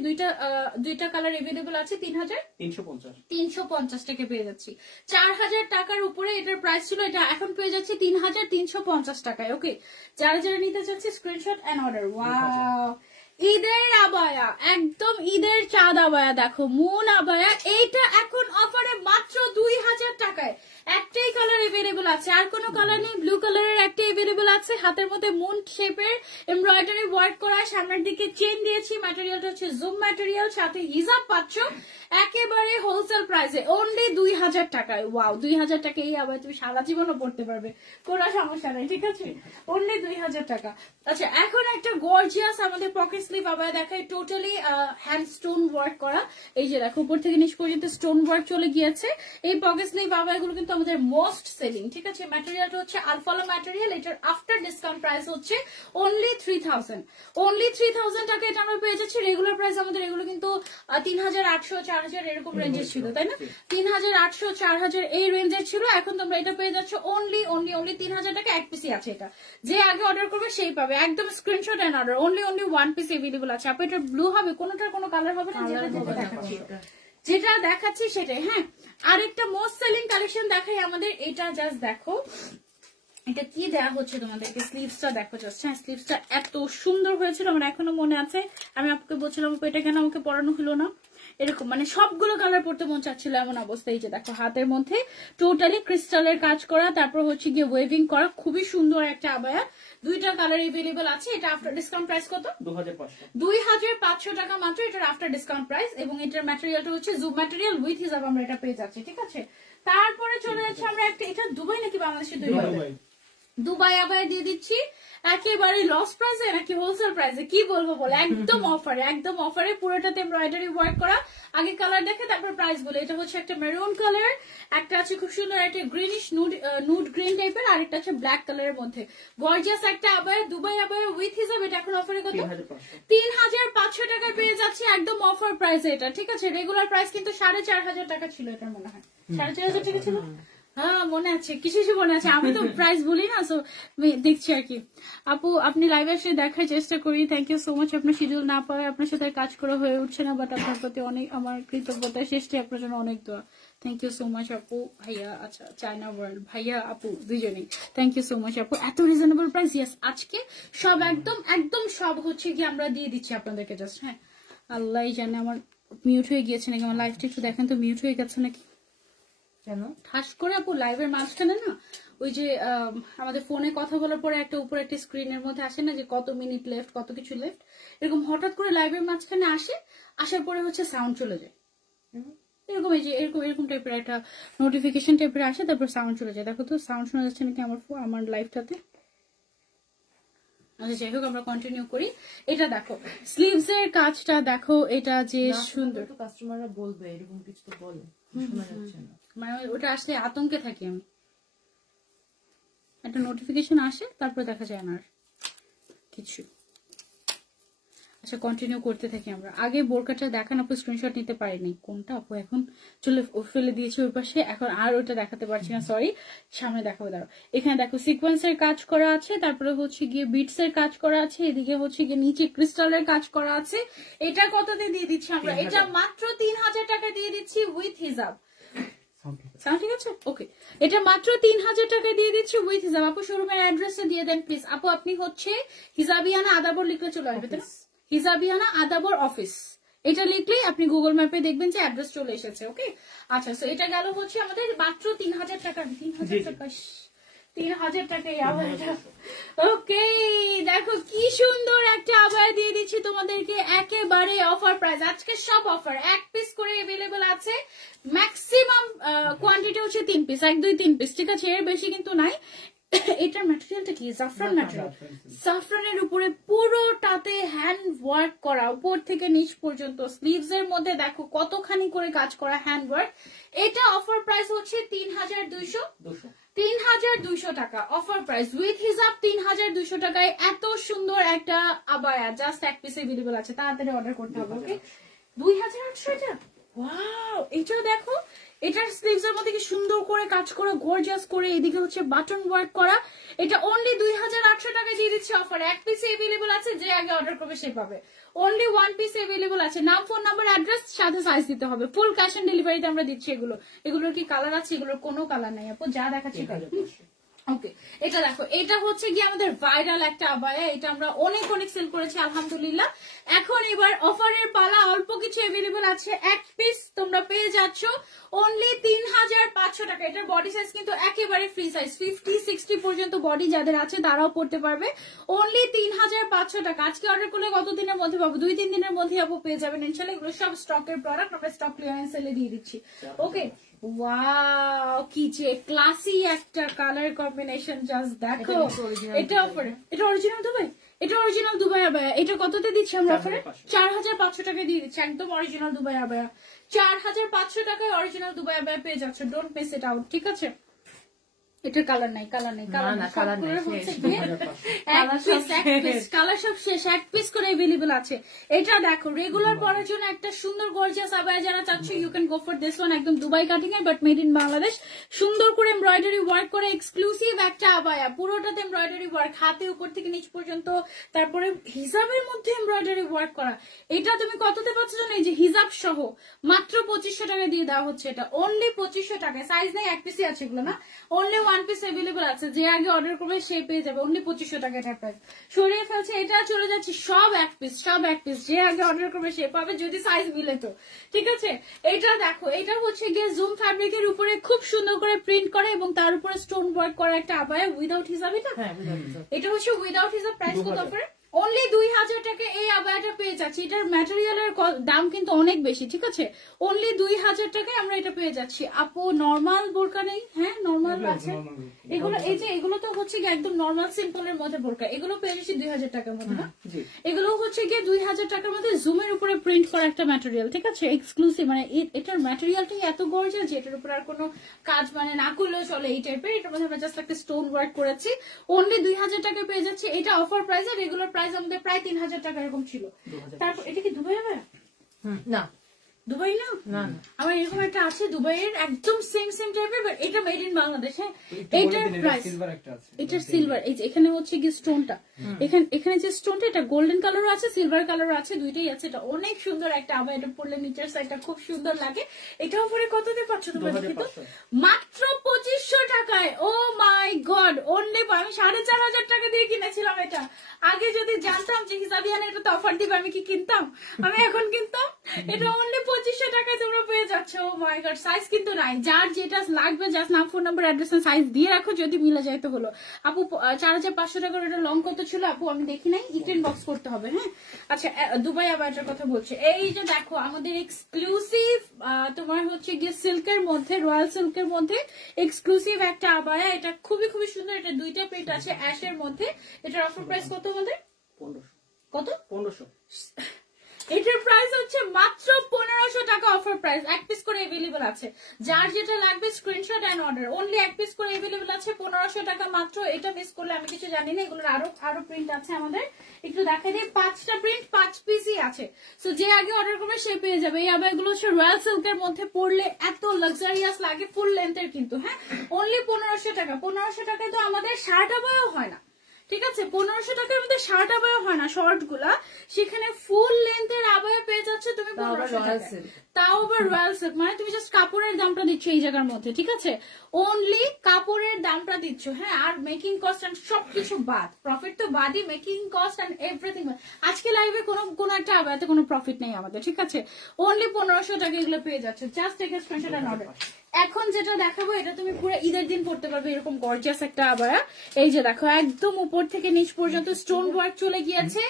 দুইটা কালার এভেলেবল আছে। 3350 টাকা পেয়ে যাচ্ছি। 4000 টাকার উপরে এটার প্রাইস ছিল, এটা এখন পেয়ে যাচ্ছি 3350 টাকায়। ওকে, যারা যারা নিতে চাচ্ছে স্ক্রিনশট এন্ড অর্ডার। ওয়াও, ঈদের আবায়া, একদম ঈদের চাঁদ আবায়া। দেখো মুন আবায়া, এইটা এখন অফারে মাত্র 2000 টাকায়। একটাই কালার এভেলেবল আছে, আর কোনো কালার নেই। ব্লু কালারের একটা এভেলেবল আছে, হাতের মধ্যে মুন শেপের এমব্রয়ডারি ওয়ার্ক করা, সামনের দিকে চেন দিয়েছি। ম্যাটেরিয়ালটা হচ্ছে জুম ম্যাটেরিয়াল, সাথে হিজাব পাচ্ছ একেবারে হোলসেল প্রাইসে, অনলি 2000 টাকায়। ওয়াও, 2000 টাকা এই আবার তুমি সারা জীবনও পড়তে পারবে, কোনো সমস্যা নাই, ঠিক আছে। অনলি 2000 টাকা। আচ্ছা, এখন একটা গর্জিয়াস আমাদের পকেট স্লিভ আবার দেখাই, টোটালি হ্যান্ড স্টোন ওয়ার্ক করা। এই যে দেখো, উপর থেকে নিচ পর্যন্ত স্টোন ওয়ার্ক চলে গিয়েছে। এই পকেট স্লিভ আবারগুলো কিন্তু আমাদের মোস্ট সেলিং, ঠিক আছে। ম্যাটেরিয়ালটা হচ্ছে আলফালা ম্যাটেরিয়াল। এটার আফটার ডিসকাউন্ট প্রাইস হচ্ছে অনলি 3000। অনলি 3000 টাকা এটা আমরা পেয়ে যাচ্ছি। রেগুলার প্রাইস আমাদের এগুলো কিন্তু 3800, 4000 এরকম রেঞ্জের ছিল, তাই না? 3800, 4000 এই রেঞ্জের ছিল। এখন তোমরা এটা পেয়ে যাচ্ছ অনলি 3000 টাকা। এক পিসি আছে, এটা যে আগে অর্ডার করবে সেই পাবে। একদম screenshot and order. Only 1 piece available আছে আপু। এটা ব্লু হবে, কোনোটার কোনো কালার হবে না, যেটা দেখাচ্ছি সেটাই। হ্যাঁ, আরেকটা মোস্ট সেলিং কালেকশন দেখাই আমাদের। এটা জাস্ট দেখো, এটা কি দেওয়া হচ্ছে তোমাদেরকে, স্লিভসটা দেখো জাস্ট। হ্যাঁ, স্লিভসটা এত সুন্দর হয়েছিল, আমার এখনো মনে আছে। আমি আপনাকে বলছিলাম এটা কেন আমাকে পরানো হলো না, এরকম মানে সবগুলো কালার পড়তে মন চাচ্ছিল এমন অবস্থা। এই যে দেখো, হাতের মধ্যে টোটালি ক্রিস্টালের কাজ করা, তারপর হচ্ছে গিয়ে ওয়েভিং করা, খুবই সুন্দর একটা আবায়া। দুইটা কালার এভেলেবল আছে। এটা আফটার ডিসকাউন্ট প্রাইস কত? 2500 টাকা মাত্র, এটার আফটার ডিসকাউন্ট প্রাইস। এবং এটার ম্যাটেরিয়ালটা হচ্ছে জুম ম্যাটেরিয়াল উইথ হিজাব আমরা এটা পেয়ে যাচ্ছি, ঠিক আছে। তারপরে চলে যাচ্ছে আমরা একটা, এটা দুবাই নাকি বাংলাদেশে? দুবাই আবায়া দিয়ে দিচ্ছি একেবারে লস প্রাইসে নাকি হোলসেল প্রাইসে, কি বলবো বলে, একদম অফারে, একদম অফারে। পুরোটাতে এমব্রয়ডারি ওয়ার্ক করা। আগে কালার দেখে তারপর প্রাইস বলে। এটা হচ্ছে একটা মেরুন কালার, একটা আছে খুব সুন্দর একটা গ্রিনিশ নুড গ্রিন টাইপের, আর একটা আছে ব্ল্যাক কালারের মধ্যে। গর্জিয়াস একটা আবায়া, দুবাই আবায়া উইথ হিসাব। এটা এখন অফারে কত? 3500 টাকা পেয়ে যাচ্ছে, একদম অফার প্রাইসে এটা, ঠিক আছে। রেগুলার প্রাইস কিন্তু 4500 টাকা ছিল, এটা মনে হয় 4500 টাকা ছিল। হ্যাঁ মনে আছে, কিছু কিছু মনে আছে, আমি তো প্রাইস বলি না, সো দেখছি আর কি। আপু আপনি লাইভে এসে দেখার চেষ্টা করি, থ্যাংক ইউ সো মাচ। আপনার শিডিউল না পাওয়ায় আপনার সাথে কাজ করা হয়ে উঠছে না, বাট আপনার প্রতি অনেক আমার কৃতজ্ঞতা, শেষে আপনার জন্য অনেক দোয়া। থ্যাংক ইউ সো মাচ আপু। ভাইয়া, আচ্ছা চায়না ওয়ার্ল্ড ভাইয়া আপু দুইজনেই থ্যাংক ইউ সো মাচ আপু। এত রিজনেবল প্রাইস। ইয়েস, আজকে সব একদম একদম সব হচ্ছে কি আমরা দিয়ে দিচ্ছি আপনাদেরকে জাস্ট। হ্যাঁ, আল্লাহ জানে আমার মিউট হয়ে গিয়েছে নাকি, আমার লাইভটা একটু দেখেন তো মিউট হয়ে গেছে নাকি। কেন ঠাস করে আপু লাইভের মাঝখানে না ওই যে আমাদের ফোনে কথা বলার পরে একটা উপরে একটা স্ক্রিনের মধ্যে আসে না যে কত মিনিট লেফট কত কিছু লেফট, এরকম হঠাৎ করে লাইভের মাঝখানে আসে, আসার পরে হচ্ছে সাউন্ড চলে যায় এরকম, এই যে এরকম এরকম টাইপের একটা নোটিফিকেশন টাইপের আসে, তারপর সাউন্ড চলে যায়। দেখো তো সাউন্ড শোনা যাচ্ছে নাকি আমার লাইভটাতে। আচ্ছা যাই হোক আমরা কন্টিনিউ করি। এটা দেখো স্লিভস এর কাজটা দেখো, এটা যে সুন্দর। কাস্টমাররা বলবে এরকম কিছু তো বলে, শোনা যাচ্ছে না। মানে ওটা আসলে আতঙ্কে থাকি আমি, একটা নোটিফিকেশন আসে তারপর দেখা যায় না আর কিছু। আচ্ছা কন্টিনিউ করতে থাকি আমরা। আগে বোরকাটা দেখান আপু, স্ক্রিনশট নিতে পারিনি। কোনটা আপু এখন চলে ফেলে দিয়েছি ওই পাশে, এখন আর ওটা দেখাতে পারছি না, সরি। সামনে দেখাবো দাঁড়াও। এখানে দেখো সিকোয়েন্সের কাজ করা আছে, তারপরে হচ্ছে গিয়ে বিটস এর কাজ করা আছে, এদিকে হচ্ছে গিয়ে নিচে ক্রিস্টালের কাজ করা আছে। এটা কততে দিয়ে দিচ্ছি আমরা? এটা মাত্র 3000 টাকা দিয়ে দিচ্ছি উইথ হিজাব। ঠিক আছে ওকে, এটা মাত্র 3000 টাকা দিয়ে দিচ্ছি উইথ হিজাব। আপু শোরুমের অ্যাড্রেসে দিয়ে দেন প্লিজ। আপু আপনি হচ্ছে হিজাবিয়ানা আদাবর লিখলে চলে আসবে, তাই না? হিজাবিয়ানা আদাবর অফিস এটা লিখলেই আপনি গুগল ম্যাপে দেখবেন যে অ্যাড্রেস চলে এসেছে। ওকে আচ্ছা, সো এটা গেল হচ্ছে আমাদের মাত্র 3000 টাকা। 3000 টাকা 3000 টাকা আবায়াটা। ওকে দেখো কি সুন্দর একটা আবায়া দিয়ে দিচ্ছি তোমাদেরকে একেবারে অফার প্রাইস। আজকে সব অফার, এক পিস করে अवेलेबल আছে, ম্যাক্সিমাম কোয়ান্টিটি হচ্ছে 3 পিস, 1 2 3 পিস, ঠিক আছে, এর বেশি কিন্তু নাই। এটার ম্যাটেরিয়ালটা কি? জাফরান ম্যাটেরিয়াল, জাফরানের উপরে পুরোটাতে হ্যান্ড ওয়ার্ক করা, উপর থেকে নিচ পর্যন্ত। স্লিভস এর মধ্যে দেখো কতখানি করে কাজ করা হ্যান্ড ওয়ার্ক। এটা অফার প্রাইস হচ্ছে 3200 টাকা অফার প্রাইস উইথ হিজাব। 3200 টাকায় এত সুন্দর একটা আবায়া জাস্ট এক পিস अवेलेबल আছে, তাড়াতাড়ি অর্ডার করতে হবে। ওকে 2800 এটা, ওয়াও। এটা দেখো এটার স্লিভস এর মধ্যে কি সুন্দর করে কাজ করা, গর্জিয়াস করে, এদিকে হচ্ছে বাটন ওয়ার্ক করা। এটা অনলি 2800 টাকা দিয়ে দিচ্ছে অফার। এক পিস अवेलेबल আছে, যে আগে অর্ডার করবে সে পাবে। অনলি 1 পিস अवेलेबल আছে, নাম ফোন নাম্বার অ্যাড্রেস সাথে সাইজ দিতে হবে। ফুল ক্যাশ অন ডেলিভারিতে আমরা দিচ্ছি এগুলো। এগুলোর কি কালার আছে? এগুলোর কোনো কালার নাই আপু, যা দেখাচ্ছি। ওকে এটা দেখো, এটা হচ্ছে গিয়ে আমাদের ভাইরাল একটা আবায়া, এটা আমরা অনেক অনেক সেল করেছি আলহামদুলিল্লাহ। এখন এবার অফারের পালা, অল্প কিছু अवेलेबल আছে। এক পিস তোমরা পেয়ে যাচ্ছ অনলি 3500 টাকা। এটার বডি সাইজ কিন্তু একেবারে ফ্রি সাইজ, 50-60 পর্যন্ত বডি যাদের আছে তারাও পড়তে পারবে। অনলি 3500 টাকা। আজকে অর্ডার করলে কত দিনের মধ্যে পাবো? 2-3 দিনের মধ্যে আপু পেয়ে যাবেন ইনশাআল্লাহ। এগুলো সব স্টকের প্রোডাক্ট, আমরা স্টক ক্লিয়ারেন্স সেলে দিয়ে দিচ্ছি। ওকে ওয়াও কি যে ক্লাসি একটা কালার কম্বিনেশন, জাস্ট দেখো। এটা অফারে, এটা অরিজিনাল দুবাই, এটা অরিজিনাল দুবাই আবায়া। এটা কততে দিচ্ছি আমরা অফারে? 4500 টাকায় দিয়ে দিচ্ছি, একদম অরিজিনাল দুবাই আবায়া। 4500 টাকায় অরিজিনাল দুবাই আবায়া পেয়ে যাচ্ছে, ডোন্ট মিস ইট আউট, ঠিক আছে। এটার কালার নাই, কালার নাই, কালার সব শেষ, এক পিস করে अवेलेबल আছে। এটা দেখো রেগুলার পরার জন্য একটা সুন্দর গর্জিয়াস আবায়া যারা চাচ্ছ, you can go for this one. একদম দুবাই কাটিং এর বাট মেড ইন বাংলাদেশ, সুন্দর করে এমব্রয়ডারি ওয়ার্ক করে এক্সক্লুসিভ একটা আবায়া, পুরোটাতে এমব্রয়ডারি ওয়ার্ক, হাতে উপর থেকে নিচ পর্যন্ত, তারপরে হিজাবের মধ্যে এমব্রয়ডারি ওয়ার্ক করা। এটা তুমি কততে পাচ্ছ জানো? এই যে হিজাব সহ মাত্র 2500 টাকা দিয়ে দেওয়া হচ্ছে। এটা অনলি 2500 টাকায়, সাইজ নেই, এক পিসই আছে এগুলো না, অনলি 1 পিস अवेलेबल আছে, যে আগে অর্ডার করবে সে পেয়ে যাবে। অনলি 2500 টাকা এটার প্রাইস। সরিয়ে ফেলছে, এটা চলে যাচ্ছে সব এক পিস, সব এক পিস, যে আগে অর্ডার করবে সে পাবে, যদি সাইজ মিলে তো, ঠিক আছে। এটা দেখো, এটা হচ্ছে গিয়ে জুম ফ্যাব্রিকের উপরে খুব সুন্দর করে প্রিন্ট করা এবং তার উপরে স্টোন ওয়ার্ক করা একটা আবায়া উইদাউট হিজাব। এটা হচ্ছে উইদাউট হিজাব। প্রাইস কত অফারে? অনলি 2000 টাকা এই আবায়াটা পেয়ে যাচ্ছি। এটার ম্যাটেরিয়ালের দাম কিন্তু অনেক বেশি, ঠিক আছে। অনলি 2000 টাকায় আমরা এটা পেয়ে যাচ্ছি। আপু নরমাল বোরকা নেই? হ্যাঁ নরমাল আছে এগুলো। এই যে এগুলো তো হচ্ছে গিয়ে একদম নরমাল সিম্পলের মধ্যে বোরকা, এগুলো পেয়ে যাচ্ছি 2000 টাকার মধ্যে না। এগুলো হচ্ছে গিয়ে 2000 টাকার মধ্যে জুমের উপরে প্রিন্ট করা একটা ম্যাটেরিয়াল, ঠিক আছে, এক্সক্লুসিভ। মানে এটার ম্যাটেরিয়ালটাই এত গর্জিয়াস যে এটার উপর আর কোনো কাজ মানে না করলেও চলে এই টাইপের। এটার মধ্যে আমরা জাস্ট একটা স্টোন ওয়ার্ক করেছি। অনলি 2000 টাকা পেয়ে যাচ্ছি। এটা অফার প্রাইস, রেগুলার প্রাইস আমাদের প্রায় 3000 টাকা এরকম ছিল। তারপর এটা কি দুবাই হবে না, দুবাই না না আমার এরকম একটা আছে দুবাইয়ের একদম সেম টাইপের, বাট এটা মেড ইন বাংলাদেশ। হ্যাঁ, এটার প্রাইস, সিলভার একটা আছে, এটা সিলভার। এই যে এখানে হচ্ছে কি স্টোনটা, এখানে যে স্টোনটা, এটা গোল্ডেন কালারও আছে, সিলভার কালারও আছে, দুইটাই আছে। এটা অনেক সুন্দর একটা আবার, এটা পরলে নিচের সাইডটা খুব সুন্দর লাগে। এটাও পরে কত দিয়ে পাচ্ছ তোমরা? কিন্তু মাত্র 2500 টাকায়। ও মাই গড, অনলি আমি 4500 টাকা দিয়ে কিনেছিলাম এটা। আগে যদি জানতাম যে হিসাবিয়ান এটা তো অফার দিবে, আমি কি কিনতাম? আমি এখন কিনতাম। এটা অনলি 2500 টাকায় তোমরা পেয়ে যাচ্ছ। ও মাই গড, সাইজ কিন্তু নাই, যার যেটা লাগবে জাস্ট নাম, ফোন নাম্বার, অ্যাড্রেস, সাইজ দিয়ে রাখো, যদি মিলে যায় তো হলো। আপু 4500 টাকার এটা লং কত ছিল আপু? আমি দেখি নাই, ইটেন বক্স করতে হবে। হ্যাঁ, আচ্ছা দুবাই আবার এটার কথা বলছে। এই যে দেখো আমাদের এক্সক্লুসিভ তোমার হচ্ছে গিয়ে সিল্কের মধ্যে, রয়্যাল সিল্কের মধ্যে এক্সক্লুসিভ একটা আবায়া। এটা খুবই সুন্দর। এটা দুইটা প্রিন্ট আছে অ্যাশের মধ্যে। এটার অফার প্রাইস কত আমাদের? 1500। কত? 1500। এটার প্রাইস হচ্ছে মাত্র 1500 টাকা অফার প্রাইস। এক পিস করে अवेलेबल আছে, যার যেটা লাগবে স্ক্রিনশট এন্ড অর্ডার। অনলি এক পিস করে अवेलेबल আছে, 1500 টাকা মাত্র। এটা মিস করলে আমি কিছু জানি না। এগুলোর আরো প্রিন্ট আছে আমাদের, একটু দেখাই দিই। 5টা প্রিন্ট, 5 পিসই আছে। সো যে আগে অর্ডার করবে সে পেয়ে যাবে। এই আবায়াগুলো হচ্ছে রয়্যাল সিল্কের মধ্যে, পরলে এত লাক্সারিয়াস লাগে, ফুল লেন্থের কিন্তু। হ্যাঁ, অনলি 1500 টাকা। 1500 টাকায় তো আমাদের শার্ট আবায়াও হয় না, ঠিক আছে? 1500 টাকার মধ্যে শার্ট আবায়া হয় না, শর্ট গুলা। সেখানে ফুল লেন্থের আবায়া পেয়ে যাচ্ছে তুমি 1500 টাকায়, তাও আবার রয়্যাল সিল্ক। মানে তুমি জাস্ট কাপড়ের দামটা দিচ্ছ এই জায়গার মধ্যে, ঠিক আছে? অনলি কাপড়ের দামটা দিচ্ছ। হ্যাঁ, আর মেকিং কস্ট এন্ড সবকিছু বাদ, প্রফিট তো বাদই, মেকিং কস্ট এন্ড এভরিথিং। আজকে লাইভে কোনো একটা আবায়াতে কোনো প্রফিট নেই আমাদের, ঠিক আছে? অনলি 1500 টাকা এগুলো পেয়ে যাচ্ছে। Just take a screenshot and order. এখন যেটা দেখাবো এটা তুমি পুরো ঈদের দিন পড়তে পারবে, এরকম গর্জিয়াস একটা আবায়া। এই যে দেখো একদম উপর থেকে নিচ পর্যন্ত স্টোন ওয়ার্ক চলে গিয়েছে।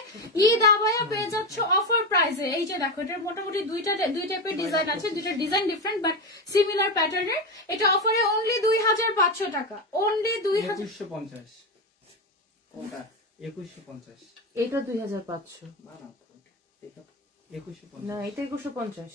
ঈদ আবায়া পেয়ে যাচ্ছ অফার প্রাইসে। এই যে দেখো, এটার মোটামুটি দুই টাইপের ডিজাইন আছে, দুইটা ডিজাইন ডিফারেন্ট বাট সিমিলার প্যাটার্নের। এটা অফারে অনলি 2500 টাকা। অনলি 2150। কোনটা? 2150। এটা 2500 না না, এটা 2150 না, এটা 2150।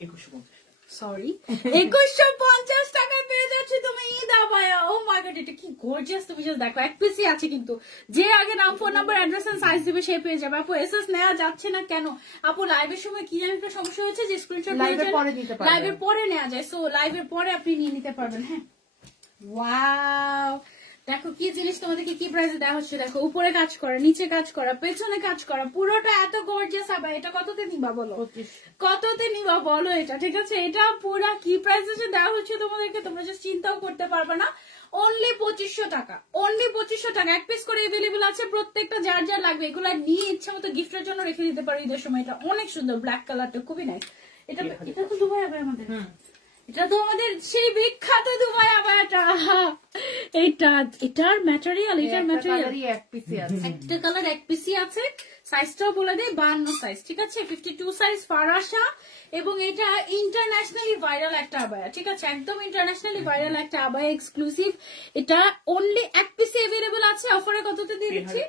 2150। সরি 2150 টাকায় পেয়ে যাচ্ছে তুমি Eid abaya. O my god, এটা কি গর্জিয়াস! তুমি জাস্ট দেখো, এক পিসই আছে কিন্তু। যে আগে নাম, phone number, address and size দিবে সে পেয়ে যাবে। আপু এসএস নেওয়া যাচ্ছে না কেন? আপু লাইভের সময় কি জানি একটা সমস্যা হয়েছে, যে স্ক্রিনশট লাইভের পরে দিতে পারবেন, লাইভের পরে নেওয়া যায়। সো লাইভের পরে আপনি নিয়ে নিতে পারবেন। হ্যাঁ, ওয়াও, দেখো কি জিনিস তোমাদেরকে কি প্রাইসে দেওয়া হচ্ছে। দেখো উপরে কাজ করা, নিচে কাজ করা, পেছনে কাজ করা, পুরোটা এত গর্জিয়াস আবায়া। এটা কততে নিবা বলো? কততে নিবা বলো এটা, ঠিক আছে? এটা পুরা কি প্রাইসে দেওয়া হচ্ছে তোমাদেরকে, তোমরা জাস্ট চিন্তাও করতে পারবে না। অনলি 2500 টাকা। অনলি 2500 টাকা। এক পিস করে अवेलेबल আছে, প্রত্যেকটা যার যার লাগবে এগুলা নিয়ে ইচ্ছা মতো গিফটের জন্য রেখে দিতে পারো ঈদের সময়। এটা অনেক সুন্দর, ব্ল্যাক কালারটা খুবই নাইস। এটা তো দুবাই আবায়া আমাদের, এটা তো আমাদের সেই বিখ্যাত দুবাই আবায়াটা। এটার ম্যাটেরিয়াল, এক পিসি আছে, একটা কালার এক পিসি আছে। সাইজটাও বলে দেয় 52 সাইজ, ঠিক আছে? 52 সাইজ ফারাসা। এবং এটা ইন্টারন্যাশনালি ভাইরাল একটা আবায়া, ঠিক আছে? একদম ইন্টারন্যাশনালি ভাইরাল একটা আবায়া, এক্সক্লুসিভ। এটা অনলি এক পিসি अवेलेबल আছে। অফারে কততে দিয়ে দিচ্ছি?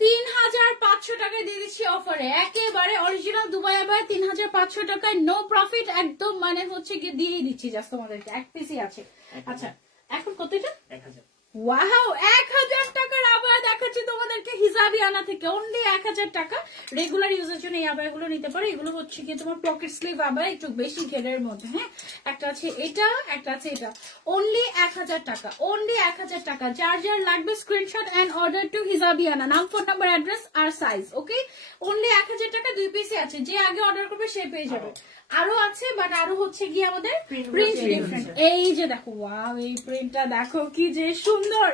3500 টাকায় দিয়ে দিচ্ছি অফারে। একেবারে অরিজিনাল দুবাই আবায়া 3500 টাকায়, নো প্রফিট একদম। মানে হচ্ছে গিয়ে দিয়েই দিচ্ছি জাস্ট তোমাদেরকে, এক পিসি আছে। আচ্ছা এখন কত এটা? 1000। ওয়াও, 1000 টাকার আবায়া দেখাচ্ছি তোমাদেরকে হিজাবিয়ানা থেকে। অনলি 1000 টাকা। রেগুলার ইউজের জন্য এই আবায়াগুলো নিতে পারো। এগুলো হচ্ছে কি তোমার পকেট স্লিভ আবায়া, একটু বেশি ঘেরের মধ্যে। হ্যাঁ, একটা আছে এটা, একটা আছে এটা। অনলি 1000 টাকা। অনলি 1000 টাকা। যার যার লাগবে স্ক্রিনশট এন্ড অর্ডার টু হিজাবিয়ানা, নাম, ফোন নাম্বার, অ্যাড্রেস আর সাইজ। ওকে, অনলি 1000 টাকা। 2 পিসই আছে, যে আগে অর্ডার করবে সে পেয়ে যাবে। আরো আছে, বাট আরো হচ্ছে গিয়ে আমাদের প্রিন্ট ডিফারেন্ট। এই যে দেখো, ওয়াও, এই প্রিন্টটা দেখো কি যে সুন্দর।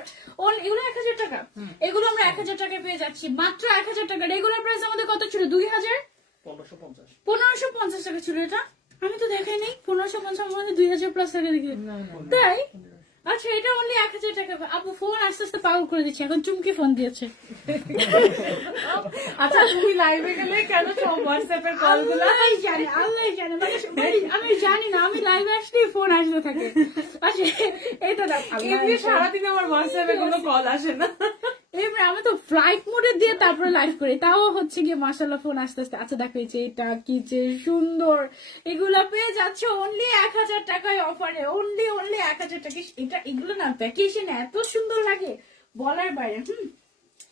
এগুলো 1000 টাকা। এগুলো আমরা 1000 টাকায় পেয়ে যাচ্ছি, মাত্র 1000 টাকা। রেগুলার প্রাইস আমাদের কত ছিল? 1550 টাকা ছিল এটা। আমি তো দেখাই নাই 1550 মধ্যে 2000 প্লাস টাকা দেখি, তাই? আচ্ছা, এটা অনলি 1000 টাকা। আপু ফোন আস্তে আস্তে পাগল করে দিচ্ছে, এখন চুমকি ফোন দিয়েছে। আচ্ছা, তুমি লাইভে গেলে কেন সব হোয়াটসঅ্যাপের কল গুলো? আল্লাহ জানে। আমি জানি না, আমি লাইভে আসলে ফোন আসতে থাকে। আচ্ছা, এটা এমনি সারাদিন আমার হোয়াটসঅ্যাপে কোনো কল আসে না। এবার আমি তো ফ্লাইট মোডে দিয়ে তারপরে লাইভ করি, তাও হচ্ছে গিয়ে মাশাআল্লাহ ফোন আসতে আসতে। আচ্ছা দেখো, এই যে এটা কি যে সুন্দর, এগুলো পেয়ে যাচ্ছে অনলি 1000 টাকায় অফারে। অনলি 1000 টাকা। এটা এগুলো না ভ্যাকেশনে এত সুন্দর লাগে বলার বাইরে।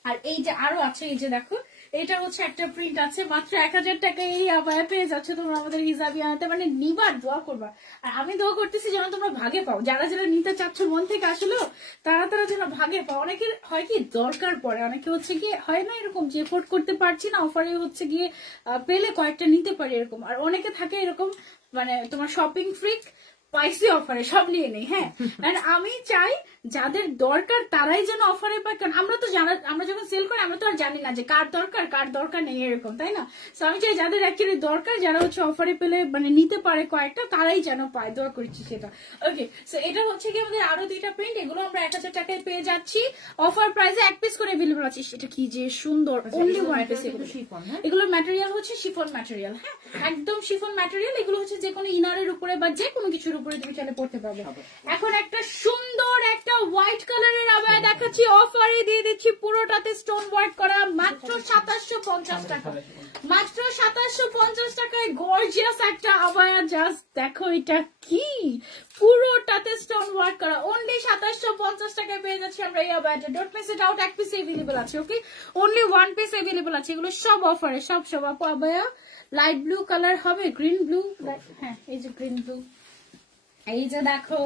আর এই যে আরো আছে, এই যে দেখো এটা হচ্ছে একটা প্রিন্ট আছে মাত্র 1000 টাকায় এই আবায়া পেয়ে যাচ্ছে তোমরা আমাদের হিজাবি আনাতে, মানে নিবার দোয়া করবা। আর আমি দোয়া করতেছি যেন তোমরা ভাগে পাও, যারা যারা নিতে চাচ্ছ মন থেকে আসলেও তারা যেন ভাগে পাও। অনেকের হয় কি দরকার পড়ে, অনেকে হচ্ছে গিয়ে হয় না এরকম যে এফোর্ড করতে পারছি না, অফারে হচ্ছে গিয়ে পেলে কয়েকটা নিতে পারি এরকম। আর অনেকে থাকে এরকম মানে তোমার শপিং ফ্রিক, পাইসি অফারে সব নিয়ে নেই। হ্যাঁ, আমি চাই যাদের দরকার তারাই যেন অফারে পায়, কারণ আমরা যখন সেল করি আমরা তো আর জানি না যে কার দরকার নেই এরকম, তাই না? তো আমি চাই যাদের অ্যাকচুয়ালি দরকার, যারা হচ্ছে অফারে পেলে মানে নিতে পারে কয়েকটা, তারাই যেন পায়, দোয়া করছি সেটা। ওকে, সো এটা হচ্ছে কি আমাদের আরো 2টা প্রিন্ট, এগুলো আমরা 1000 টাকায় পেয়ে যাচ্ছি অফার প্রাইসে, 1 পিস করে अवेलेबल আছে। সেটা কি যে সুন্দর, অনলি 1 পিস। এগুলোর ম্যাটেরিয়াল হচ্ছে শিফন ম্যাটেরিয়াল। হ্যাঁ, একদম শিফন ম্যাটেরিয়াল। এগুলো হচ্ছে যে কোনো ইনারের উপরে বা যে কোনো কিছুর উপরে তুমি চাইলে পড়তে পারবে। এখন একটা সুন্দর একটা হোয়াইট কালারের আবায়া দেখাচ্ছি, অফারে দিয়ে দিচ্ছি, পুরোটাতে স্টোন ওয়ার্ক করা, মাত্র 2750 টাকা। মাত্র 2750 টাকায় গর্জিয়াস একটা আবায়া। জাস্ট দেখো এটা কি, পুরোটাতে স্টোন ওয়ার্ক করা, অনলি 2750 টাকায় পেয়ে যাচ্ছি আমরা এই আবায়াটা। Don't miss it out, 1 piece available আছে। ওকে, অনলি 1 পিস अवेलेबल আছে। এগুলো সব অফারে, সব আপু আবায়া লাইট ব্লু কালার হবে, গ্রিন ব্লু। হ্যাঁ, এই যে গ্রিন ব্লু। এই যে দেখো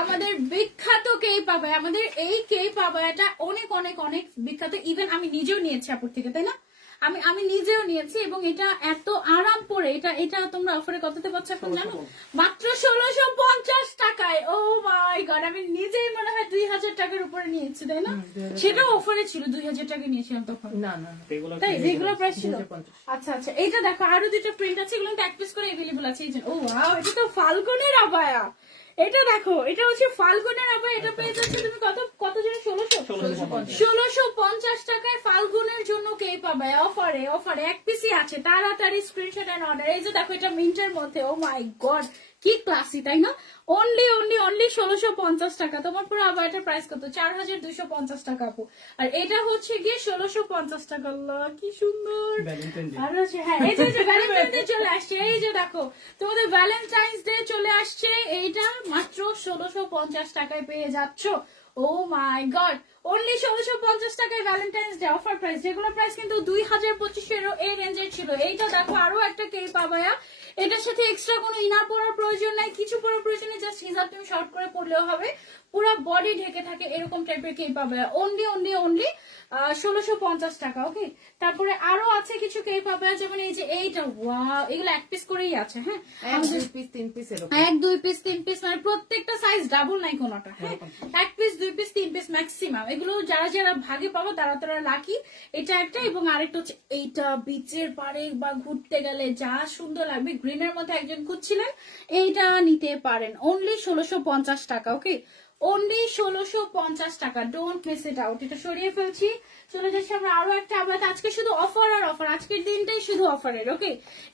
আমাদের বিখ্যাত কেপ আবায়া, আমাদের এই কেপ আবায়াটা অনেক অনেক অনেক বিখ্যাত। ইভেন আমি নিজেও নিয়েছি আপুর থেকে, তাই না? আমি নিজেও নিয়েছি এবং এটা এত আরাম পরে। এটা তোমরা অফারে কততে পাচ্ছ এখন জানো? মাত্র 1650 টাকায়। ও মাই গড, আমি নিজেই মনে হয় 2000 টাকার উপরে নিয়েছি, তাই না? সেটাও অফারে ছিল, 2000 টাকা নিয়েছিলাম তখন। না তাই রেগুলার প্রাইস ছিল। আচ্ছা, এইটা দেখো আরো 2টা প্রিন্ট আছে, এগুলো 1 পিস করে अवेलेबल আছে। এই যে ও ওয়াও, এটা তো ফাল্গুনের আবায়া। এটা দেখো, এটা হচ্ছে ফাল্গুনের আবায়া। এটা পেয়ে যাচ্ছে তুমি কত জন্য? 1650 টাকায় ফাল্গুনের জন্য কেপ আবায়া অফারে 1 পিসই আছে। তাড়াতাড়ি স্ক্রিনশট এন্ড অর্ডার। এই যে দেখো এটা মিন্টের মধ্যে। ও মাই গড, কি ক্লাসি, তাই না? অনলি 1650 টাকা। তোমার পুরো আবায়াটার প্রাইস কত? 4250 টাকা আপু। আর এটা হচ্ছে গিয়ে 1650 টাকা। আল্লাহ কি সুন্দর। আর হচ্ছে হ্যাঁ, এই যে ভ্যালেন্টাইন ডে চলে আসছে। এই যে দেখো তোমাদের ভ্যালেন্টাইন্স ডে চলে আসছে, এইটা মাত্র 1650 টাকায় পেয়ে যাচ্ছ। ও মাই গড, অনলি 1650 টাকায় ভ্যালেন্টাইন্স ডে অফার প্রাইস, যেগুলো প্রাইস কিন্তু 2025 এই রেঞ্জের ছিল। এইটা দেখো আরো একটা কেপ আবায়া। এটার সাথে এক্সট্রা কোনো ইনার পরার প্রয়োজন নাই, কিছু পরার প্রয়োজন নেই, জাস্ট হিজাব তুমি শর্ট করে পরলেও হবে। পুরো বডি ঢেকে থাকে এরকম টাইপের কেপ আবায়া। অনলি 1650 টাকা। ওকে, তারপরে আরো আছে কিছু কেপ আবায়া, যেমন এই যে এইটা। ওয়াও, এগুলো 1 পিস করেই আছে। হ্যাঁ, 1 2 পিস 3 পিস এরকম, 1 2 পিস 3 পিস, মানে প্রত্যেকটা সাইজ ডাবল নাই কোনটা। হ্যাঁ, 1 পিস 2 পিস 3 পিস ম্যাক্সিমাম। এগুলো যারা ভাগে পাবো তারা লাকি। এটা একটা, এবং আরেকটা হচ্ছে এইটা, বিচের পাড়ে বা ঘুরতে গেলে যা সুন্দর লাগবে। গ্রিনের মধ্যে একজন খুঁজছিলেন, এইটা নিতে পারেন। অনলি 1650 টাকা। ওকে, অনলি 1650 টাকা। Don't miss it out. এটা সরিয়ে ফেলছি, চলে যাচ্ছি আমরা আরো একটা আবায়া। আজকে শুধু অফার আর অফার, আজকের দিনটাই শুধু অফারের। ওকে,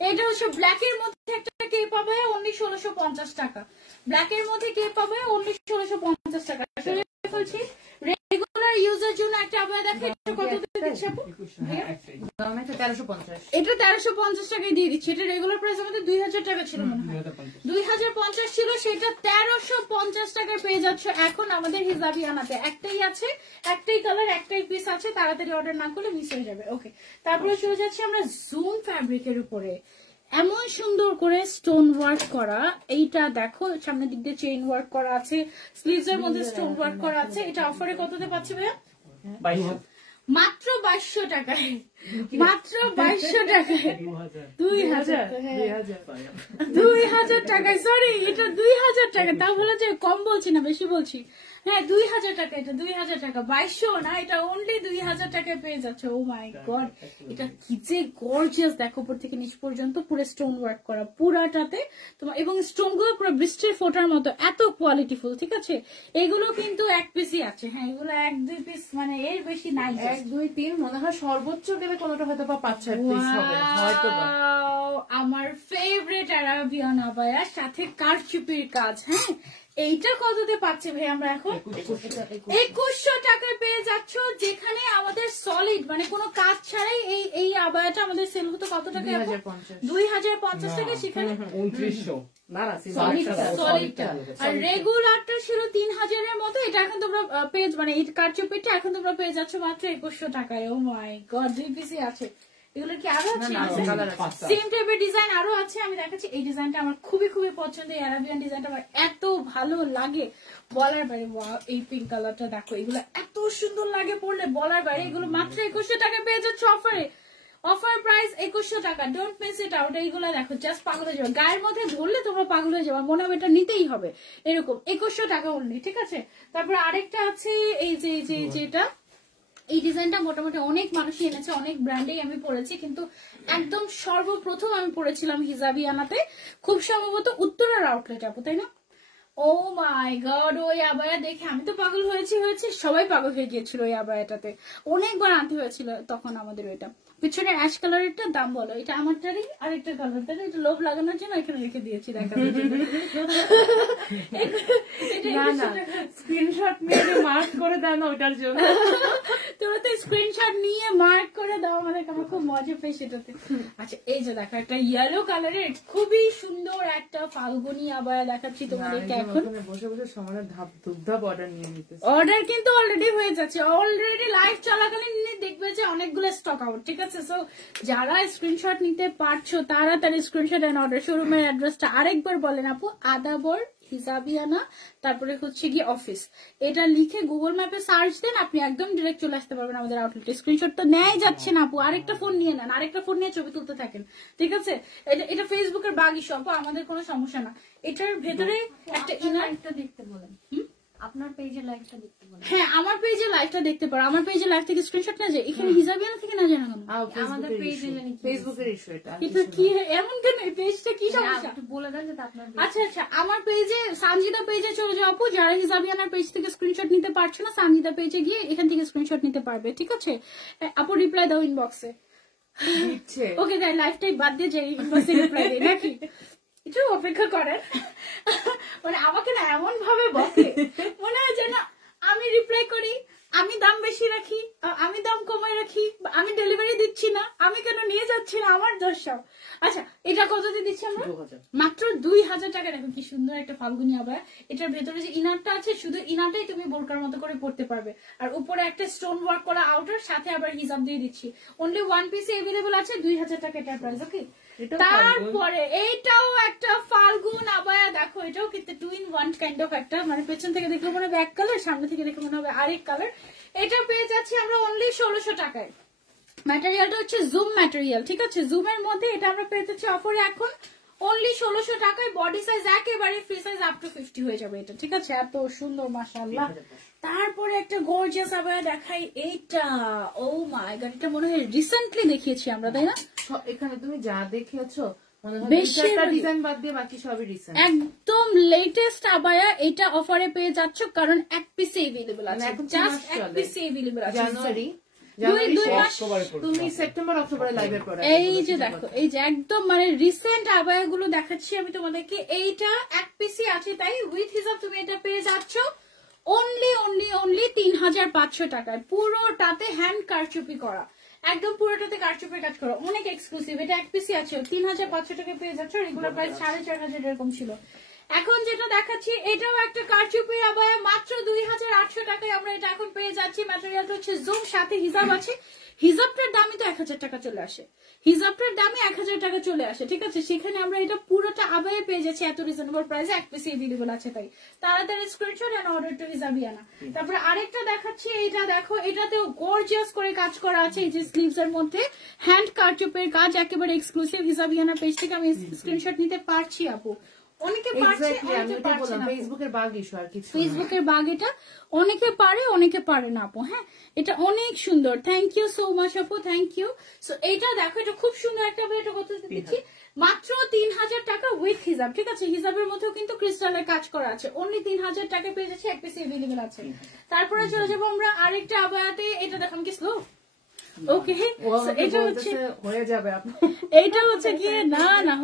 এটা হচ্ছে ব্ল্যাকের মধ্যে একটা কেপ আবায়া, অনলি 1650 টাকা। ব্ল্যাকের মধ্যে কেপ আবায়া, অনলি 1650 টাকা। সরিয়ে ফেলছি। রেগুলার ইউজের জন্য একটা আবায়া দেখো, এটা কত দিচ্ছি আপু? এটা 1350 টাকায় দিয়ে দিচ্ছি। এটা রেগুলার প্রাইস আমাদের 2000 টাকা ছিল মনে হয়, 2050 ছিল, সেটা 1350 টাকায় পেয়ে যাচ্ছ এখন আমাদের হিজাবি আনাতে। একটাই আছে, একটাই কালার, একটাই পিস আছে, তাড়াতাড়ি অর্ডার না করলে মিস হয়ে যাবে। ওকে, তারপরে চলে যাচ্ছি আমরা জুম ফ্যাব্রিকের উপরে। এমন সুন্দর করে স্টোন ওয়ার্ক করা, এইটা দেখো সামনের দিক দিয়ে চেইন ওয়ার্ক করা আছে, স্লিভস এর মধ্যে স্টোন ওয়ার্ক করা আছে। এটা অফারে কততে পাচ্ছি ভাইয়া? 2200, মাত্র 2200 টাকায়। মাত্র 2200 টাকায়, 2000 টাকায়। সরি, এটা 2000 টাকা। তা বলে যে কম বলছি না, বেশি বলছি। হ্যাঁ, 2000 টাকা। এটা 2000 টাকা, 2200 না, এটা অনলি 2000 টাকায় পেয়ে যাচ্ছে। ও মাই গড, এটা কি যে গর্জিয়াস। দেখো উপর থেকে নিচ পর্যন্ত পুরো স্টোন ওয়ার্ক করা পুরাটাতে তোমার, এবং স্টোন গুলো পুরো বৃষ্টির ফোটার মতো, এত কোয়ালিটিফুল। ঠিক আছে, এগুলো কিন্তু 1 পিসই আছে। হ্যাঁ, এগুলো 1 2 পিস, মানে এর বেশি নাই। 1 2 3 মনে হয় সর্বোচ্চ গেলে কোনটা হয়তো বা 5 6 পিস হবে হয়তো বা। আমার ফেভারিট ফেভারিট আরাবিয়ান আবায়া সাথে কারচুপির কাজ। হ্যাঁ, এইটা কততে পাচ্ছি ভাই আমরা এখন? 2100 টাকায় পেয়ে যাচ্ছ, যেখানে আমাদের সলিড মানে কোনো কাজ ছাড়াই এই আবায়াটা আমাদের সেল হতো কত টাকা? 2050 টাকা। সেখানে 2900 সলিডটা আর রেগুলারটা ছিল 3000 এর মতো। এটা এখন তোমরা পেজ মানে এই কারচুপিটা এখন তোমরা পেয়ে যাচ্ছ মাত্র 2100 টাকায়। ও মাই গড, 2 পিসি আছে। এগুলো কি আরো আছে? সেম টাইপের ডিজাইন আরো আছে, আমি দেখাচ্ছি। এই ডিজাইনটা আমার খুবই খুবই পছন্দ, এই আরাবিয়ান ডিজাইনটা আমার এত ভালো লাগে বলার বাইরে। এই পিঙ্ক কালারটা দেখো, এগুলো এত সুন্দর লাগে পরলে বলার বাইরে। এগুলো মাত্র 2100 টাকা পেয়ে যাচ্ছ অফারে। অফার প্রাইস 2100 টাকা, ডোন্ট মিস ইট আউট। এইগুলো দেখো, জাস্ট পাগল হয়ে যাবে, গায়ের মধ্যে ধরলে তোমরা পাগল হয়ে যাবে, মনে হবে এটা নিতেই হবে এরকম। 2100 টাকা অনলি, ঠিক আছে। তারপর আরেকটা আছে এই যে যেটা এই ডিজাইনটা মোটামুটি অনেক মানুষই এনেছে, অনেক ব্র্যান্ডেই আমি পড়েছি, কিন্তু একদম সর্বপ্রথম আমি পড়েছিলাম হিজাবিয়ানাতে, খুব সম্ভবত উত্তরার আউটলেট আপু, তাই না? ও মাই গড, ওই আবায়া দেখে আমি তো পাগল হয়েছি, সবাই পাগল হয়ে গিয়েছিল ওই আবায়াটাতে। অনেকবার আনতে হয়েছিল তখন আমাদের। ওইটা পিছনে অ্যাশ কালারেরটা দাম বলো? এটা আমারটারই আরেকটা কালার, তাই না? এটা লোভ লাগানোর জন্য এখানে রেখে দিয়েছি দেখানোর জন্য। স্ক্রিনশট নিয়ে মার্ক করে দেন ওটার জন্য। তোমরা তো স্ক্রিনশট নিয়ে মার্ক করে দাও আমাদেরকে, আমরা খুব মজা পাই সেটাতে। আচ্ছা, এই যে দেখো একটা ইয়েলো কালারের খুবই সুন্দর একটা ফাল্গুনি আবায়া দেখাচ্ছি তোমাদেরকে এখন। বসে বসে সমানে ধূপধাপ অর্ডার নিয়ে নিতে, অর্ডার কিন্তু অলরেডি হয়ে যাচ্ছে, অলরেডি লাইভ চলাকালীন দেখবে যে অনেকগুলো স্টক আউট, ঠিক আছে। সো যারা স্ক্রিনশট নিতে পারছো তাড়াতাড়ি স্ক্রিনশট এন্ড অর্ডার। শোরুমের অ্যাড্রেসটা আরেকবার বলেন আপু? আদাবর হিজাবিয়ানা, তারপরে হচ্ছে কি অফিস, এটা লিখে গুগল ম্যাপে সার্চ দেন, আপনি একদম ডিরেক্ট চলে আসতে পারবেন আমাদের আউটলেটে। স্ক্রিনশট তো নেয় যাচ্ছে না আপু, আরেকটা ফোন নিয়ে নেন, আরেকটা ফোন নিয়ে ছবি তুলতে থাকেন, ঠিক আছে। এটা ফেসবুকের বাগি সব, আমাদের কোনো সমস্যা না। এটার ভেতরে একটা ইনারটা দেখতে বলেন, আপনার পেজে লাইভটা দেখতে বলেন। হ্যাঁ, আমার পেজে লাইভটা দেখতে পারো। আমার পেজে লাইভ থেকে স্ক্রিনশট না যায়, এখানে হিজাবিয়ানা থেকে না যায় না কেন? আমাদের পেজে জানি ফেসবুকের ইস্যু এটা। এটা কি এমন কেন? এই পেজটা কি সমস্যা? একটু বলে দেন যে আপনার। আচ্ছা, আমার পেজে সানজিদা পেজে চলে যাও আপু। যারা হিজাবিয়ানার পেজ থেকে স্ক্রিনশট নিতে পারছো না, সানজিদা পেজে গিয়ে এখান থেকে স্ক্রিনশট নিতে পারবে, ঠিক আছে আপু। রিপ্লাই দাও ইনবক্সে। ওকে, তাই লাইভটাই বাদ দিয়ে যাই, ইনবক্সে রিপ্লাই দেই নাকি? একটু অপেক্ষা করেন। মানে আমাকে না এমন ভাবে বকে, মনে হয় যে না আমি রিপ্লাই করি, আমি দাম বেশি রাখি, আমি দাম কমায় রাখি, আমি ডেলিভারি দিচ্ছি না, আমি কেন নিয়ে যাচ্ছি না, আমার দোষ সব। আচ্ছা, এটা কততে দিচ্ছি আমরা? মাত্র 2000 টাকা। দেখো কি সুন্দর একটা ফাল্গুনি আবায়া। এটার ভেতরে যে ইনারটা আছে, শুধু ইনারটাই তুমি বোরকার মতো করে পড়তে পারবে, আর উপরে একটা স্টোন ওয়ার্ক করা আউটার, সাথে আবার হিজাব দিয়ে দিচ্ছি। অনলি 1 পিস এভেলেবল আছে, 2000 টাকা এটার প্রাইস। ওকে, তারপরে এইটাও একটা ফাল্গুন আবায়া। দেখো, এটাও কিন্তু 2 in 1 কাইন্ড অফ একটা, মানে পেছন থেকে দেখলে মনে হবে এক কালার, সামনে থেকে দেখলে মনে হবে আরেক কালার। এটা পেয়ে যাচ্ছি আমরা অনলি 1600 টাকায়। ম্যাটেরিয়ালটা হচ্ছে জুম ম্যাটেরিয়াল, ঠিক আছে। জুমের মধ্যে এটা আমরা পেয়ে যাচ্ছি অফারে এখন অনলি 1600 টাকায়। বডি সাইজ একেবারে ফ্রি সাইজ আপ টু 50 হয়ে যাবে এটা, ঠিক আছে। এত সুন্দর মাশাআল্লাহ। তারপরে একটা গর্জিয়াস আবায়া দেখাই, এইটা ও মাই গড, এটা মনে হয় রিসেন্টলি দেখিয়েছি আমরা, তাই না? এখানে তুমি যা দেখিয়েছো একদম লেটেস্ট আবায়া, এটা অফারে পেয়ে যাচ্ছ, কারণ এক পিসে এভেলেবল আছে, জাস্ট এক পিসে এভেলেবল আছে। জানুয়ারি তুমি সেপ্টেম্বর অক্টোবরে লাইভের পরে এই যে দেখো, এই যে একদম মানে রিসেন্ট আবায়া গুলো দেখাচ্ছি আমি তোমাদেরকে। এইটা এক পিসি আছে, তাই উইথ হিসাব তুমি এটা পেয়ে যাচ্ছ অনলি 3500 টাকায়। পুরোটাতে হ্যান্ড কারচুপি করা, একদম পুরোটাতে কারচুপির কাজ করা, অনেক এক্সক্লুসিভ। এটা এক পিসি আছে, 3500 টাকায় পেয়ে যাচ্ছ। রেগুলার প্রাইস 4500 এরকম ছিল। এখন যেটা দেখাচ্ছি এটাও একটা কারচুপি আবায়া, মাত্র 2800 টাকায় আমরা এটা এখন পেয়ে যাচ্ছি। ম্যাটেরিয়ালটা হচ্ছে জুম, সাথে হিজাব আছে। হিজাবটার দামই তো 1000 টাকা চলে আসে, হিজাবটার দামে 1000 টাকা চলে আসে, ঠিক আছে। সেখানে আমরা এটা পুরোটা আবায়া পেয়ে যাচ্ছি এত রিজনেবল প্রাইসে, এক পিসি এভেলেবল আছে। তাই তাড়াতাড়ি স্ক্রিনশট এন্ড অর্ডার টু হিজাবিয়ানা। তারপরে আরেকটা দেখাচ্ছি, এটা দেখো, এটাতেও গর্জিয়াস করে কাজ করা আছে। এই যে স্লিভস এর মধ্যে হ্যান্ড কারচুপের কাজ, একেবারে এক্সক্লুসিভ। হিজাবিয়ানা পেজ থেকে আমি স্ক্রিনশট নিতে পারছি আপু, অনেকে পারছে, অনেকে পারছে না। ফেসবুকের বাগ ইস্যু আর কিছু, ফেসবুকের বাগ এটা অনেকে পারে, অনেকে পারে না আপু। হ্যাঁ, এটা অনেক সুন্দর, থ্যাংক ইউ সো মাচ আপু, থ্যাংক ইউ। সো এটা দেখো, এটা খুব সুন্দর একটা, এটা কত দিচ্ছি? মাত্র 3000 টাকা উইথ হিজাব, ঠিক আছে। হিজাবের মধ্যেও কিন্তু ক্রিস্টালের কাজ করা আছে। অনলি 3000 টাকা পেয়ে যাচ্ছে, এক পিস এভেলেবল আছে। তারপরে চলে যাবো আমরা আরেকটা আবায়াতে। এটা দেখাম কি স্লো, ওকে, এটা হচ্ছে হয়ে যাবে। এইটা হচ্ছে গিয়ে না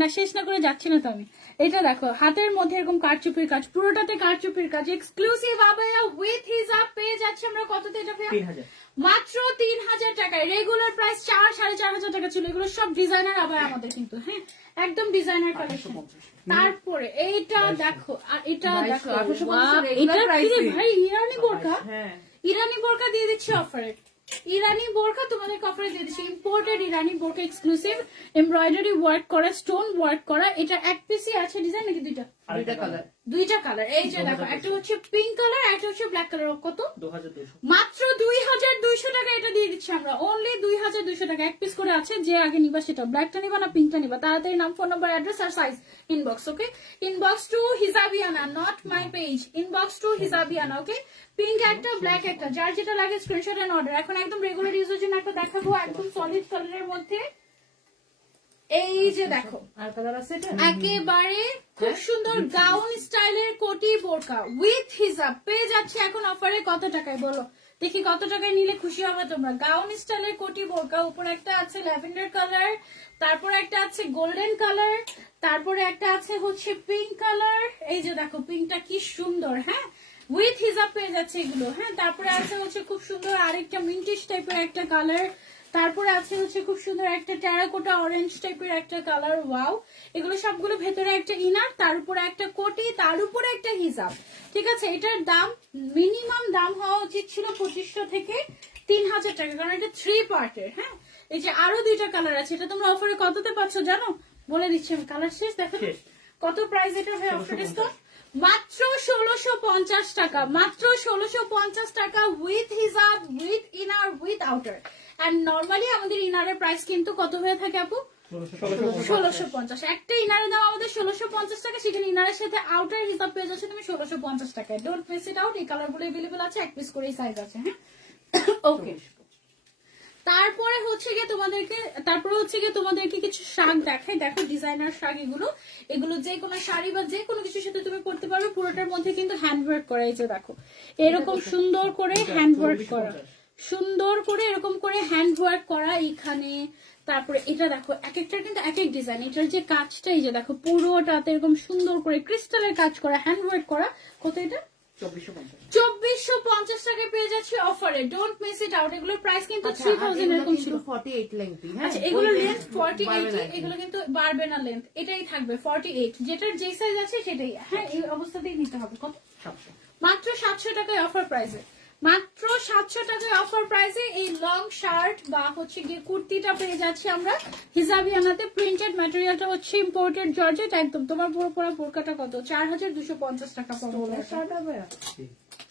না শেষ না করে যাচ্ছি না তো আমি। এটা দেখো হাতের মধ্যে এরকম কারচুপির কাজ, পুরোটাতে কারচুপির কাজ, এক্সক্লুসিভ আবায়া উইথ হিজাব পেয়ে যাচ্ছে আমরা কততে এটা পেয়ে 3000 মাত্র 3000 টাকায়। রেগুলার প্রাইস 4-4.5 টাকা ছিল। এগুলো সব ডিজাইনার আবার আমাদের কিন্তু, হ্যাঁ একদম ডিজাইনার কালেকশন। তারপরে এইটা দেখো, আর এটা দেখো, 1850 এটা regular কি রে price ভাই, ইরানি বোরকা, হ্যাঁ ইরানি বোরকা দিয়ে দিচ্ছি অফারে। ইরানি বোরকা তোমাদের অফারে দিয়ে দিচ্ছি, ইম্পোর্টেড ইরানি বোরকা, এক্সক্লুসিভ এমব্রয়ডারি ওয়ার্ক করা, স্টোন ওয়ার্ক করা। এটা এক পিসই আছে ডিজাইন নাকি দুইটা? দুইটা কালার। দুইটা কালার। এই যে দেখো, একটা হচ্ছে পিঙ্ক কালার, একটা হচ্ছে ব্ল্যাক কালার। কত? 2200 মাত্র 2200 টাকা এটা দিয়ে দিচ্ছি আমরা, অনলি 2200 টাকা। এক পিস করে আছে, যে আগে নিবা সেটা, ব্ল্যাকটা নিবা না পিঙ্কটা নিবা, তাড়াতাড়ি নাম, ফোন নাম্বার, অ্যাড্রেস আর size inbox. Okay, inbox to Hijabiana, not my page, inbox to Hijabiana. Okay, pink একটা, ব্ল্যাক একটা, যার যেটা লাগে স্ক্রিনশট এন্ড অর্ডার। এখন একদম রেগুলার ইউজের জন্য একটা দেখাবো, একদম সলিড কালারের মধ্যে। এই যে দেখো, আর কালার আছে এটা? একেবারে খুব সুন্দর গাউন স্টাইলের কোটি বোরকা উইথ হিজাব পেয়ে যাচ্ছে এখন অফারে। কত টাকায় বলো দেখি, কত টাকায় নিলে খুশি হবে তোমরা? গাউন স্টাইলের কোটি বোরকা, উপরে একটা আছে ল্যাভেন্ডার কালার, তারপরে একটা আছে গোল্ডেন কালার, তারপরে একটা আছে হচ্ছে পিঙ্ক কালার। এই যে দেখো পিঙ্কটা কি সুন্দর, হ্যাঁ উইথ হিজাব পেয়ে যাচ্ছে এগুলো, হ্যাঁ। তারপরে আছে হচ্ছে খুব সুন্দর আরেকটা মিন্টিশ টাইপের একটা কালার, তারপরে আছে হচ্ছে খুব সুন্দর একটা টেরাকোটা অরেঞ্জ টাইপের একটা কালার। ওয়াও, এগুলো সবগুলো ভেতরে একটা ইনার, তার উপরে একটা কোটি, তার উপরে একটা হিজাব। ঠিক আছে, এটার দাম মিনিমাম দাম হওয়া উচিত ছিল 2500 থেকে 3000 টাকা, কারণ এটা 3 পার্টের। হ্যাঁ, এই যে আরো দুইটা কালার আছে, এটা তোমরা অফারে কততে পাচ্ছ জানো? বলে দিচ্ছি আমি, কালার শেষ দেখো কত প্রাইস এটা ভাই অফার ডিসকাউন্ট। মাত্র 1650 টাকা, মাত্র 1650 টাকা উইথ হিজাব, with inner, with outer. And normally আমাদের ইনারের প্রাইস কিন্তু কত হয়ে থাকে আপু? 1650। একটা ইনারের দাম আমাদের 1650 টাকা, সেখানে ইনারের সাথে আউটার হিসাব পেয়ে যাচ্ছে তুমি 1650 টাকায়। Don't miss it out. এই কালার গুলো এভেলেবল আছে, এক পিস করে সাইজ আছে। হ্যাঁ, ওকে। তারপরে হচ্ছে গিয়ে তোমাদেরকে কিছু শাক দেখাই। দেখো ডিজাইনার শাক, এগুলো যে কোনো শাড়ি বা যে কোনো কিছুর সাথে তুমি পরতে পারবে। পুরোটার মধ্যে কিন্তু হ্যান্ডওয়ার্ক করা। এই যে দেখো এরকম সুন্দর করে হ্যান্ডওয়ার্ক করা, সুন্দর করে এরকম করে হ্যান্ডওয়ার্ক করা এইখানে। তারপরে এটা দেখো, এক একটার কিন্তু এক এক ডিজাইন। এটার যে কাজটা, এই যে দেখো পুরোটাতে এরকম সুন্দর করে ক্রিস্টালের কাজ করা, হ্যান্ডওয়ার্ক করা। কত এটা? 2450 টাকায় পেয়ে যাচ্ছি অফারে। Don't miss it out. এগুলোর প্রাইস কিন্তু 3000 এরকম ছিল। 48 লেংথ। আচ্ছা, এগুলো লেন্থ 48, এগুলো কিন্তু বাড়বে না, লেন্থ এটাই থাকবে 48। যেটার যে সাইজ আছে সেটাই, হ্যাঁ এই অবস্থাতেই নিতে হবে। কত? মাত্র 700 টাকায় অফার প্রাইসে, মাত্র 700 টাকায় অফার প্রাইসে এই লং শার্ট বা হচ্ছে গিয়ে কুর্তিটা পেয়ে যাচ্ছি আমরা হিজাবিয়ানাতে। প্রিন্টেড ম্যাটেরিয়ালটা হচ্ছে ইম্পোর্টেড জর্জেট একদম। তোমার পুরো পুরো বোরকাটা কত? 4250 টাকা পড়বে। শার্ট হবে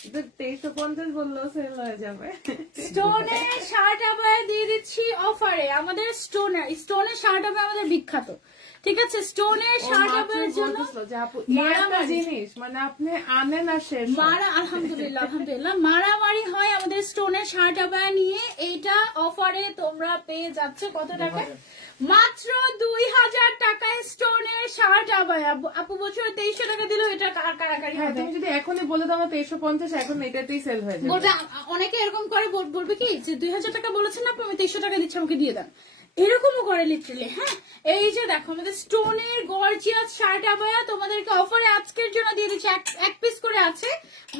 এটা 2350 বললেও সেল হয়ে যাবে। স্টোনের শার্ট আবার দিয়ে দিচ্ছি অফারে। আমাদের স্টোনের শার্ট আবার আমাদের বিখ্যাত, ঠিক আছে? স্টোনের শার্ট আবার জন্য জিনিস মানে আপনি আনেন আর শেষ। আলহামদুলিল্লাহ আলহামদুলিল্লাহ মারামারি হয় আমাদের স্টোনের শার্ট আবার নিয়ে। এইটা অফারে তোমরা পেয়ে যাচ্ছে কত টাকায়? মাত্র 2000 টাকায় স্টোনের শার্ট আবায়া। আপু বছর 2300 টাকা দিল, এটা কারাকারি হবে। তুমি যদি এখনই বলে দাও 2350, এখন এটাতেই সেল হয়ে যাবে। বলবে, অনেকে এরকম করে বলবে কি যে 2000 টাকা বলেছেন না আপু, আমি 2300 টাকা দিচ্ছি, আমাকে দিয়ে দেন। এরকমও করে লিটারালি। হ্যাঁ, এই যে দেখো আমাদের স্টোনের গর্জিয়াস শার্ট আবায়া তোমাদেরকে অফারে আজকের জন্য দিয়ে দিচ্ছি। এক পিস করে আছে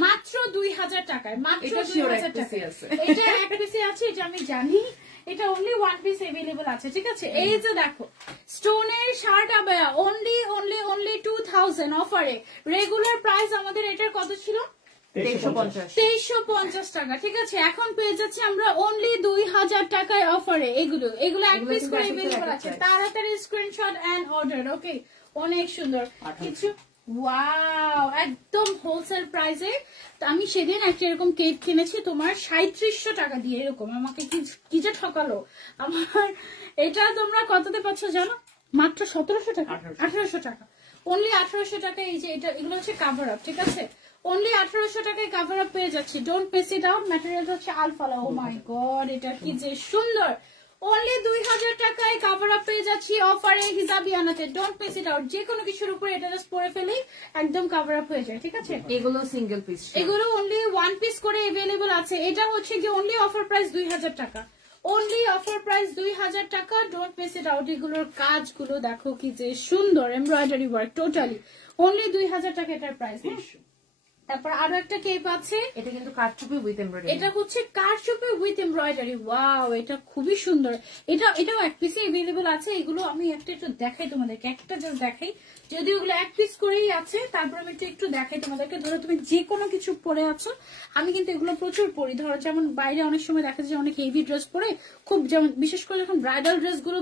মাত্র 2000 টাকায়, মাত্র 2000 টাকায়। এটা এক পিসে আছে, এটা আমি জানি। এটা অনলি ওয়ান পিস এভেলেবল আছে, ঠিক আছে? এই যে দেখো স্টোনের শার্ট আবায়া অনলি 2000 অফারে। রেগুলার প্রাইস আমাদের এটার কত ছিল? 2350 টাকা, ঠিক আছে? এখন পেয়ে যাচ্ছি আমরা অনলি 2000 টাকায় অফারে। এগুলো এক পিস করে এভেলেবল আছে, তাড়াতাড়ি স্ক্রিনশট এন্ড অর্ডার। ওকে, অনেক সুন্দর কিছু। ওয়াও, একদম হোলসেল প্রাইসে। আমি সেদিন একটা এরকম কেক কিনেছি তোমার 3700 টাকা দিয়ে। এরকম আমাকে কি যে ঠকালো আমার। এটা তোমরা কততে পাচ্ছ জানো? মাত্র 1700 টাকা, 1800 টাকা, অনলি 1800 টাকা। এই যে এগুলো হচ্ছে কাভার আপ, ঠিক আছে? অনলি 1800 টাকায় কাভার আপ পেয়ে যাচ্ছি। Don't miss it out. ম্যাটেরিয়ালটা হচ্ছে আলফালা। ও মাই গড, এটা কি যে সুন্দর। অনলি 2000 টাকায় কাভার আপ পেয়ে যাচ্ছি অফারে হিজাবিয়ানাতে। Don't miss it out. যে কোনো কিছুর উপরে এটা জাস্ট পরে ফেলেই একদম কাভার আপ হয়ে যায়, ঠিক আছে? এগুলো সিঙ্গেল পিস, এগুলো অনলি ওয়ান পিস করে এভেলেবল আছে। এটা হচ্ছে কি অনলি অফার প্রাইস 2000 টাকা, অনলি অফার প্রাইস 2000 টাকা। Don't miss it out. এগুলোর কাজগুলো দেখো কি যে সুন্দর, এমব্রয়ডারি ওয়ার্ক টোটালি। অনলি 2000 টাকা এটার প্রাইস। তারপর আরো একটা কেপ আছে, এটা কিন্তু কারচুপি উইথ এমব্রয়ডারি। এটা হচ্ছে কারচুপি উইথ এমব্রয়ডারি। ওয়াও, এটা খুবই সুন্দর। এটাও এক পিসে अवेलेबल আছে। এগুলো আমি একটা একটু দেখাই তোমাদেরকে, একটা জাস্ট দেখাই, যদি ওগুলো এক পিস করেই আছে। তারপর আমি একটু দেখাই তোমাদেরকে। ধরো তুমি যে কোনো কিছু পরে আছো, আমি কিন্তু এগুলো প্রচুর পরি। ধরো যেমন বাইরে অনেক সময় দেখা যায় অনেক হেভি ড্রেস পরে, খুব যেমন বিশেষ করে যখন ব্রাইডাল ড্রেস গুলো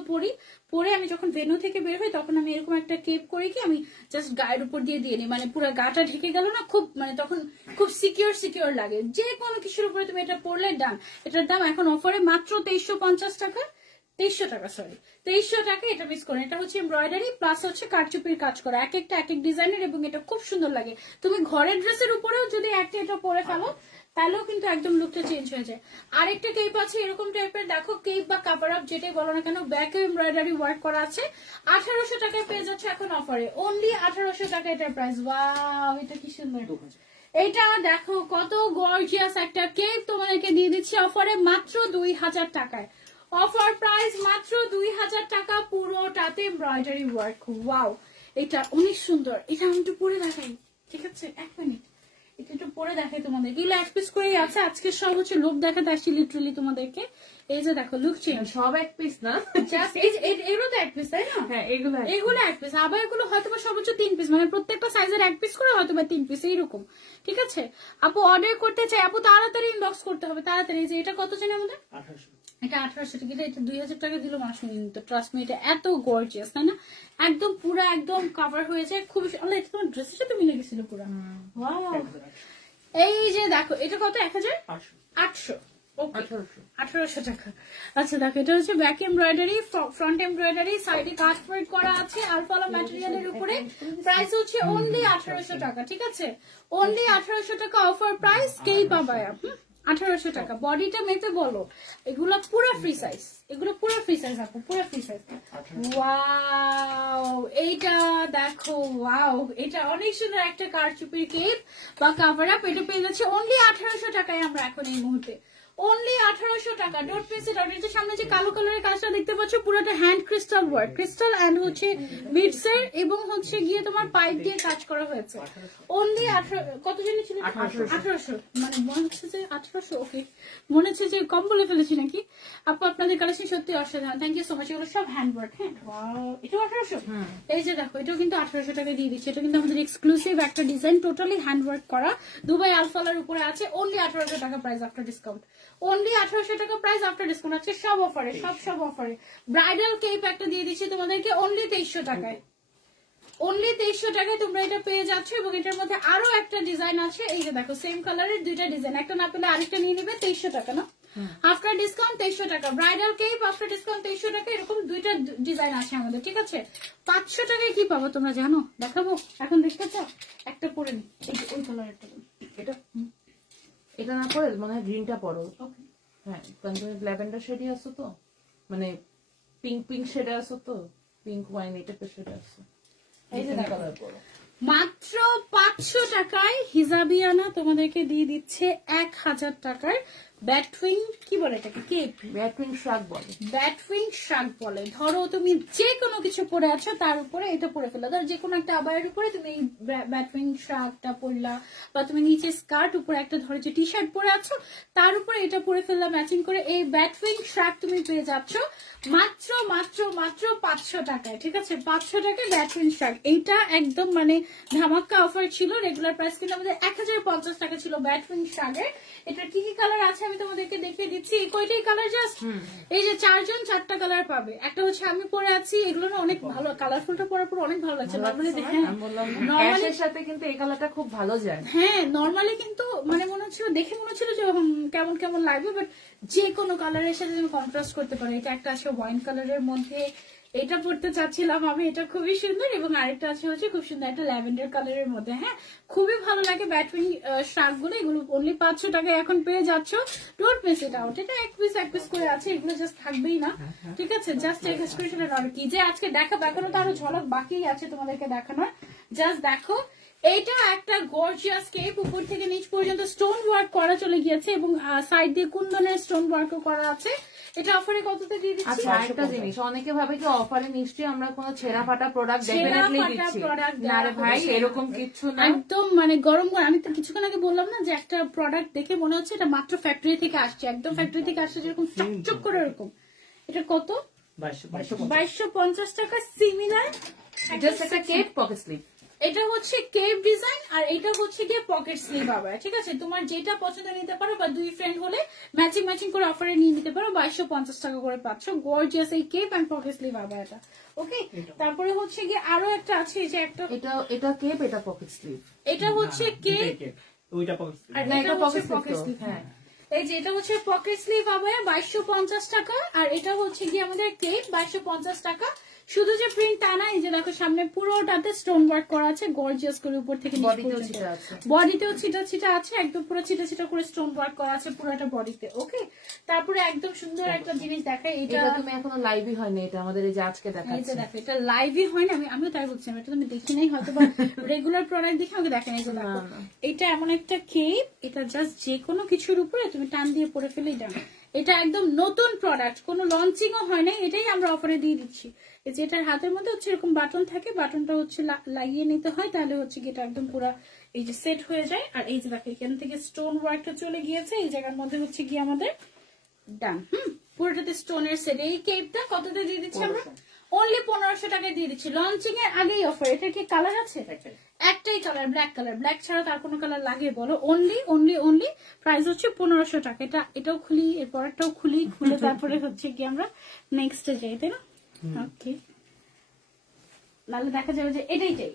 পরে আমি যখন ভেন্যু থেকে বের হই, তখন আমি এরকম একটা কেপ করে কি আমি জাস্ট গায়ের উপর দিয়ে নিই, মানে পুরো গাটা ঢেকে গেল না, খুব মানে তখন খুব সিকিউর লাগে। যে কোনো কিছুর উপরে তুমি এটা পরলে ডান। এটার দাম এখন অফারে মাত্র 2350 টাকা। 2300 টাকা, সরি 2300 টাকা। এটা মিস করেন। এটা হচ্ছে এমব্রয়ডারি প্লাস হচ্ছে কারচুপির কাজ করা, এক একটা এক এক ডিজাইনের, এবং এটা খুব সুন্দর লাগে। তুমি ঘরের ড্রেসের উপরেও যদি একটা এটা পরে ফেলো, তাহলেও কিন্তু একদম লুকটা চেঞ্জ হয়ে যায়। আরেকটা কেপ আছে এরকম টাইপের, দেখো কেপ বা কাভার আপ যেটাই বলো না কেন, ব্যাকে এমব্রয়ডারি ওয়ার্ক করা আছে। 1800 টাকায় পেয়ে যাচ্ছে এখন অফারে, অনলি 1800 টাকা এটার প্রাইস। ওয়াও, এটা কি সুন্দর। এটা দেখো কত গর্জিয়াস একটা কেপ তোমাদেরকে দিয়ে দিচ্ছি অফারে মাত্র 2000 টাকায়। অফার প্রাইস মাত্র 2000 টাকা, পুরোটাতে এমব্রয়ডারি ওয়ার্ক। ওয়াও, এটা অনেক সুন্দর। এটা আমি একটু পরে দেখাই, ঠিক আছে? 1 মিনিট, এটা একটু পরে দেখাই তোমাদের। এগুলো এক পিস করেই আছে। আজকে সব হচ্ছে লুক দেখাতে আসছি লিটারালি তোমাদেরকে। এই যে দেখো লুক চেঞ্জ, সব এক পিস না, এগুলো তো এক পিস, তাই না? হ্যাঁ এগুলো এক পিস। আবার এগুলো হয়তো বা সর্বোচ্চ 3 পিস, মানে প্রত্যেকটা সাইজের এক পিস করে হয়তো বা 3 পিস এইরকম, ঠিক আছে? আপু অর্ডার করতে চাই, আপু তাড়াতাড়ি ইনবক্স করতে হবে, তাড়াতাড়ি। যে এটা কত জানি আমাদের, 1800। এটা 1800 টাকা। এটা 2000 টাকা দিল মানুষ নিত, ট্রাস্ট মি। এটা এত গর্জিয়াস, তাই না? একদম পুরো একদম কভার হয়ে যায়, খুব আল্লাহ, এটা তোমার ড্রেসের সাথে মিলে গেছিল পুরো। ওয়াও, এই যে দেখো এটা কত, 1800। ওকে, 1800 টাকা। আচ্ছা দেখো, এটা হচ্ছে ব্যাক এমব্রয়ডারি, ফ্রন্ট এমব্রয়ডারি, সাইডে কাট ওয়ার্ক করা আছে আলফালা ম্যাটেরিয়ালের উপরে। প্রাইস হচ্ছে অনলি 1800 টাকা, ঠিক আছে? অনলি 1800 টাকা অফার প্রাইস। কেই পাবায় 1800 টাকা। বডিটা মেপে বলো, এগুলো পুরো ফ্রি সাইজ, এগুলো পুরো ফ্রি সাইজ আপু, পুরো ফ্রি সাইজ। ওয়াও, এইটা দেখো, ওয়াও, এটা অনেক সুন্দর একটা কারচুপির কেপ বা কাভার আপ। এটা পেয়ে যাচ্ছে অনলি 1800 টাকায় আমরা এখন এই মুহূর্তে। অনলি 1800 টাকা। Don't miss it out. এর সামনে যে কালো কালারের কাজটা দেখতে পাচ্ছ, পুরোটা hand crystal work, crystal and হচ্ছে বিটস এর, এবং হচ্ছে গিয়ে তোমার পাইপ দিয়ে কাজ করা হয়েছে। অনলি 18, কত জানি ছিল? 1800, মানে মনে হচ্ছে যে 1800। ওকে, মনে হচ্ছে যে কম বলে ফেলেছি নাকি? আপু আপনাদের কালেকশন সত্যি অসাধারণ, থ্যাংক ইউ সো মাচ। এগুলো সব হ্যান্ড ওয়ার্ক। হ্যাঁ, ওয়াও, এটা 1800। এই যে দেখো, এটাও কিন্তু 1800 টাকা দিয়ে দিচ্ছে। এটা কিন্তু আমাদের এক্সক্লুসিভ একটা ডিজাইন, টোটালি হ্যান্ড ওয়ার্ক করা, দুবাই আলফালার উপরে আছে। অনলি 1800 টাকা প্রাইস আফটার ডিসকাউন্ট। অনলি 1800 টাকা প্রাইস আফটার ডিসকাউন্ট আছে। সব অফারে, সব অফারে। ব্রাইডাল কেপ একটা দিয়ে দিচ্ছি তোমাদেরকে অনলি 2300 টাকায়। অনলি 2300 টাকায় তোমরা এটা পেয়ে যাচ্ছ। এবং এটার মধ্যে আরো একটা ডিজাইন আছে। এই যে দেখো, সেম কালারের দুইটা ডিজাইন, একটা না পেলে আরেকটা নিয়ে নেবে। 2300 টাকা না, আফটার ডিসকাউন্ট 2300 টাকা। ব্রাইডাল কেপ আফটার ডিসকাউন্ট 2300 টাকা। এরকম দুইটা ডিজাইন আছে আমাদের, ঠিক আছে? 500 টাকায় কি পাবো তোমরা জানো? দেখাবো এখন, দেখতে চাও? একটা পরে নি, এই যে ওই কালারেরটা। এটা এটা না পরে মানে গ্রিনটা পরো। হ্যাঁ, কারণ তুমি ল্যাভেন্ডার শেডে আসো তো, মানে পিঙ্ক শেডে আসো তো, পিঙ্ক ওয়াইন এটা শেডে আসো। এই যে কালার পরো। মাত্র 500 টাকায় হিজাবিয়ানা তোমাদেরকে দিয়ে দিচ্ছে 1000 টাকার ব্যাটউইং, কি বলে এটাকে, কেপ, ব্যাটউইং শ্রাগ বলে, ব্যাটউইং শার্ট বলে। ধরো তুমি যে কোনো কিছু পরে আছো, তার উপরে এটা পরে ফেলা। ধরো যে কোনো একটা আবায়ের উপরে তুমি এই ব্যাটউইং শার্টটা পরলা, বা তুমি নিচে স্কার্ট, উপরে একটা ধরো যে টি শার্ট পরে আছো, তার উপরে এটা পরে ফেললা ম্যাচিং করে। এই ব্যাটউইং শার্ট তুমি পেয়ে যাচ্ছ মাত্র মাত্র মাত্র 500 টাকায়, ঠিক আছে? 500 টাকায় ব্যাটউইং শার্ট। এইটা একদম মানে ধামাক্কা অফার ছিল। রেগুলার প্রাইস কিন্তু আমাদের 1050 টাকা ছিল ব্যাটউইং শার্টের। এটা কি কি কালার আছে আমি তোমাদেরকে দেখিয়ে দিচ্ছি। এই কয়টাই কালার জাস্ট, এই যে 4টা কালার পাবে। একটা হচ্ছে আমি পরে আছি, এগুলো না অনেক ভালো, কালারফুলটা পরার পর অনেক ভালো লাগছে। নরমালি দেখে নরমালির সাথে কিন্তু এই কালারটা খুব ভালো যায়। হ্যাঁ, নরমালি কিন্তু মানে মনে হচ্ছিল, দেখে মনে হচ্ছিল যে কেমন কেমন লাগবে, বাট যে কোনো কালারের সাথে তুমি কন্ট্রাস্ট করতে পারো। এটা একটা আছে ওয়াইন কালারের মধ্যে, এটা পড়তে চাচ্ছিলাম আমি, এটা খুবই সুন্দর। এবং আরেকটা আছে হচ্ছে খুব সুন্দর একটা ল্যাভেন্ডার কালারের মধ্যে। হ্যাঁ, খুবই ভালো লাগে ব্যাটউইং শার্ট গুলো। এগুলো অনলি 500 টাকায় এখন পেয়ে যাচ্ছ। Don't miss it out. এটা এক পিস করে আছে, এগুলো জাস্ট থাকবেই না, ঠিক আছে? জাস্ট এক স্ক্রিনশট আর কি যে আজকে দেখাবো, এখনো তো আরো ঝলক বাকি আছে তোমাদেরকে দেখানোর। জাস্ট দেখো, এইটা একটা গর্জিয়াস কেপ, উপর থেকে নিচ পর্যন্ত স্টোন ওয়ার্ক করা চলে গিয়েছে এবং সাইড দিয়ে কুন্দনের স্টোন ওয়ার্কও করা আছে। এটা অফারে কততে দিয়ে দিচ্ছি? আচ্ছা একটা জিনিস, অনেকে ভাবে কি অফারে নিশ্চয়ই আমরা কোনো ছেঁড়া ফাটা প্রোডাক্ট ডেফিনেটলি দিচ্ছি, না রে ভাই এরকম কিছু না। একদম মানে গরম গরম, আমি তো কিছুক্ষণ আগে বললাম না যে একটা প্রোডাক্ট দেখে মনে হচ্ছে এটা মাত্র ফ্যাক্টরি থেকে আসছে, একদম ফ্যাক্টরি থেকে আসছে যেরকম চকচক করে এরকম। এটা কত? 2250 টাকা। সিমিলার জাস্ট একটা কেপ পকেট স্লিভ, এটা হচ্ছে কেপ ডিজাইন আর এটা হচ্ছে গিয়ে পকেট স্লিভ আবার, ঠিক আছে? তোমার যেটা পছন্দ নিতে পারো বা দুই ফ্রেন্ড হলে ম্যাচিং ম্যাচিং করে অফারে নিয়ে নিতে পারো। 2250 টাকা করে পাচ্ছ গর্জিয়াস এই কেপ এন্ড পকেট স্লিভ আবার এটা। ওকে, তারপরে হচ্ছে গিয়ে আরো একটা আছে, এই যে একটা এটা কেপ, এটা পকেট স্লিভ। এটা হচ্ছে কেপ ওইটা পকেট আর এটা হচ্ছে পকেট স্লিভ। হ্যাঁ, এই যে এটা হচ্ছে পকেট স্লিভ আবার 2250 টাকা আর এটা হচ্ছে গিয়ে আমাদের কেপ 2250 টাকা। শুধু যে প্রিন্ট তা না, এই যে দেখো সামনে পুরোটাতে স্টোন ওয়ার্ক করা আছে গর্জিয়াস করে, উপর থেকে বডিতেও ছিটা আছে, বডিতেও ছিটা ছিটা আছে, একদম পুরো ছিটা ছিটা করে স্টোন ওয়ার্ক করা আছে পুরোটা বডিতে। ওকে, তারপরে একদম সুন্দর একটা জিনিস দেখাই, এটা তুমি এখনো লাইভই হয়নি, এটা আমাদের এই যে আজকে এই যে দেখাচ্ছি। দেখো এটা লাইভই হয় না, আমিও তাই বলছি, এটা তুমি দেখি নাই হয়তো বা রেগুলার প্রোডাক্ট দেখে আমাকে দেখেন। এই যে দেখো এটা এমন একটা কেপ, এটা জাস্ট যে কোনো কিছুর উপরে তুমি টান দিয়ে পরে ফেলেই ডান। এটা একদম নতুন প্রোডাক্ট, কোনো লঞ্চিংও হয় নাই, এটাই আমরা অফারে দিয়ে দিচ্ছি। এই যে এটার হাতের মধ্যে হচ্ছে এরকম বাটন থাকে, বাটনটা হচ্ছে লাগিয়ে নিতে হয়, তাহলে হচ্ছে কি এটা একদম পুরো এই যে সেট হয়ে যায়। আর এই যে দেখো এখান থেকে স্টোন ওয়ার্কটা চলে গিয়েছে, এই জায়গার মধ্যে হচ্ছে কি আমাদের ডান। পুরোটাতে স্টোনের সেট। এই কেপটা কততে দিয়ে দিচ্ছি আমরা? অনলি 1500 টাকায় দিয়ে দিচ্ছি, লঞ্চিং এর আগেই অফার। এটা কি কালার আছে? একটাই কালার, ব্ল্যাক কালার। ব্ল্যাক ছাড়া তার কোনো কালার লাগে বলো? অনলি অনলি অনলি প্রাইস হচ্ছে 1500 টাকা। এটাও খুলি, এরপর একটাও খুলে তারপরে হচ্ছে কি আমরা নেক্সটে যাই, তাই না? ওকে, নাহলে দেখা যাবে যে এটাই।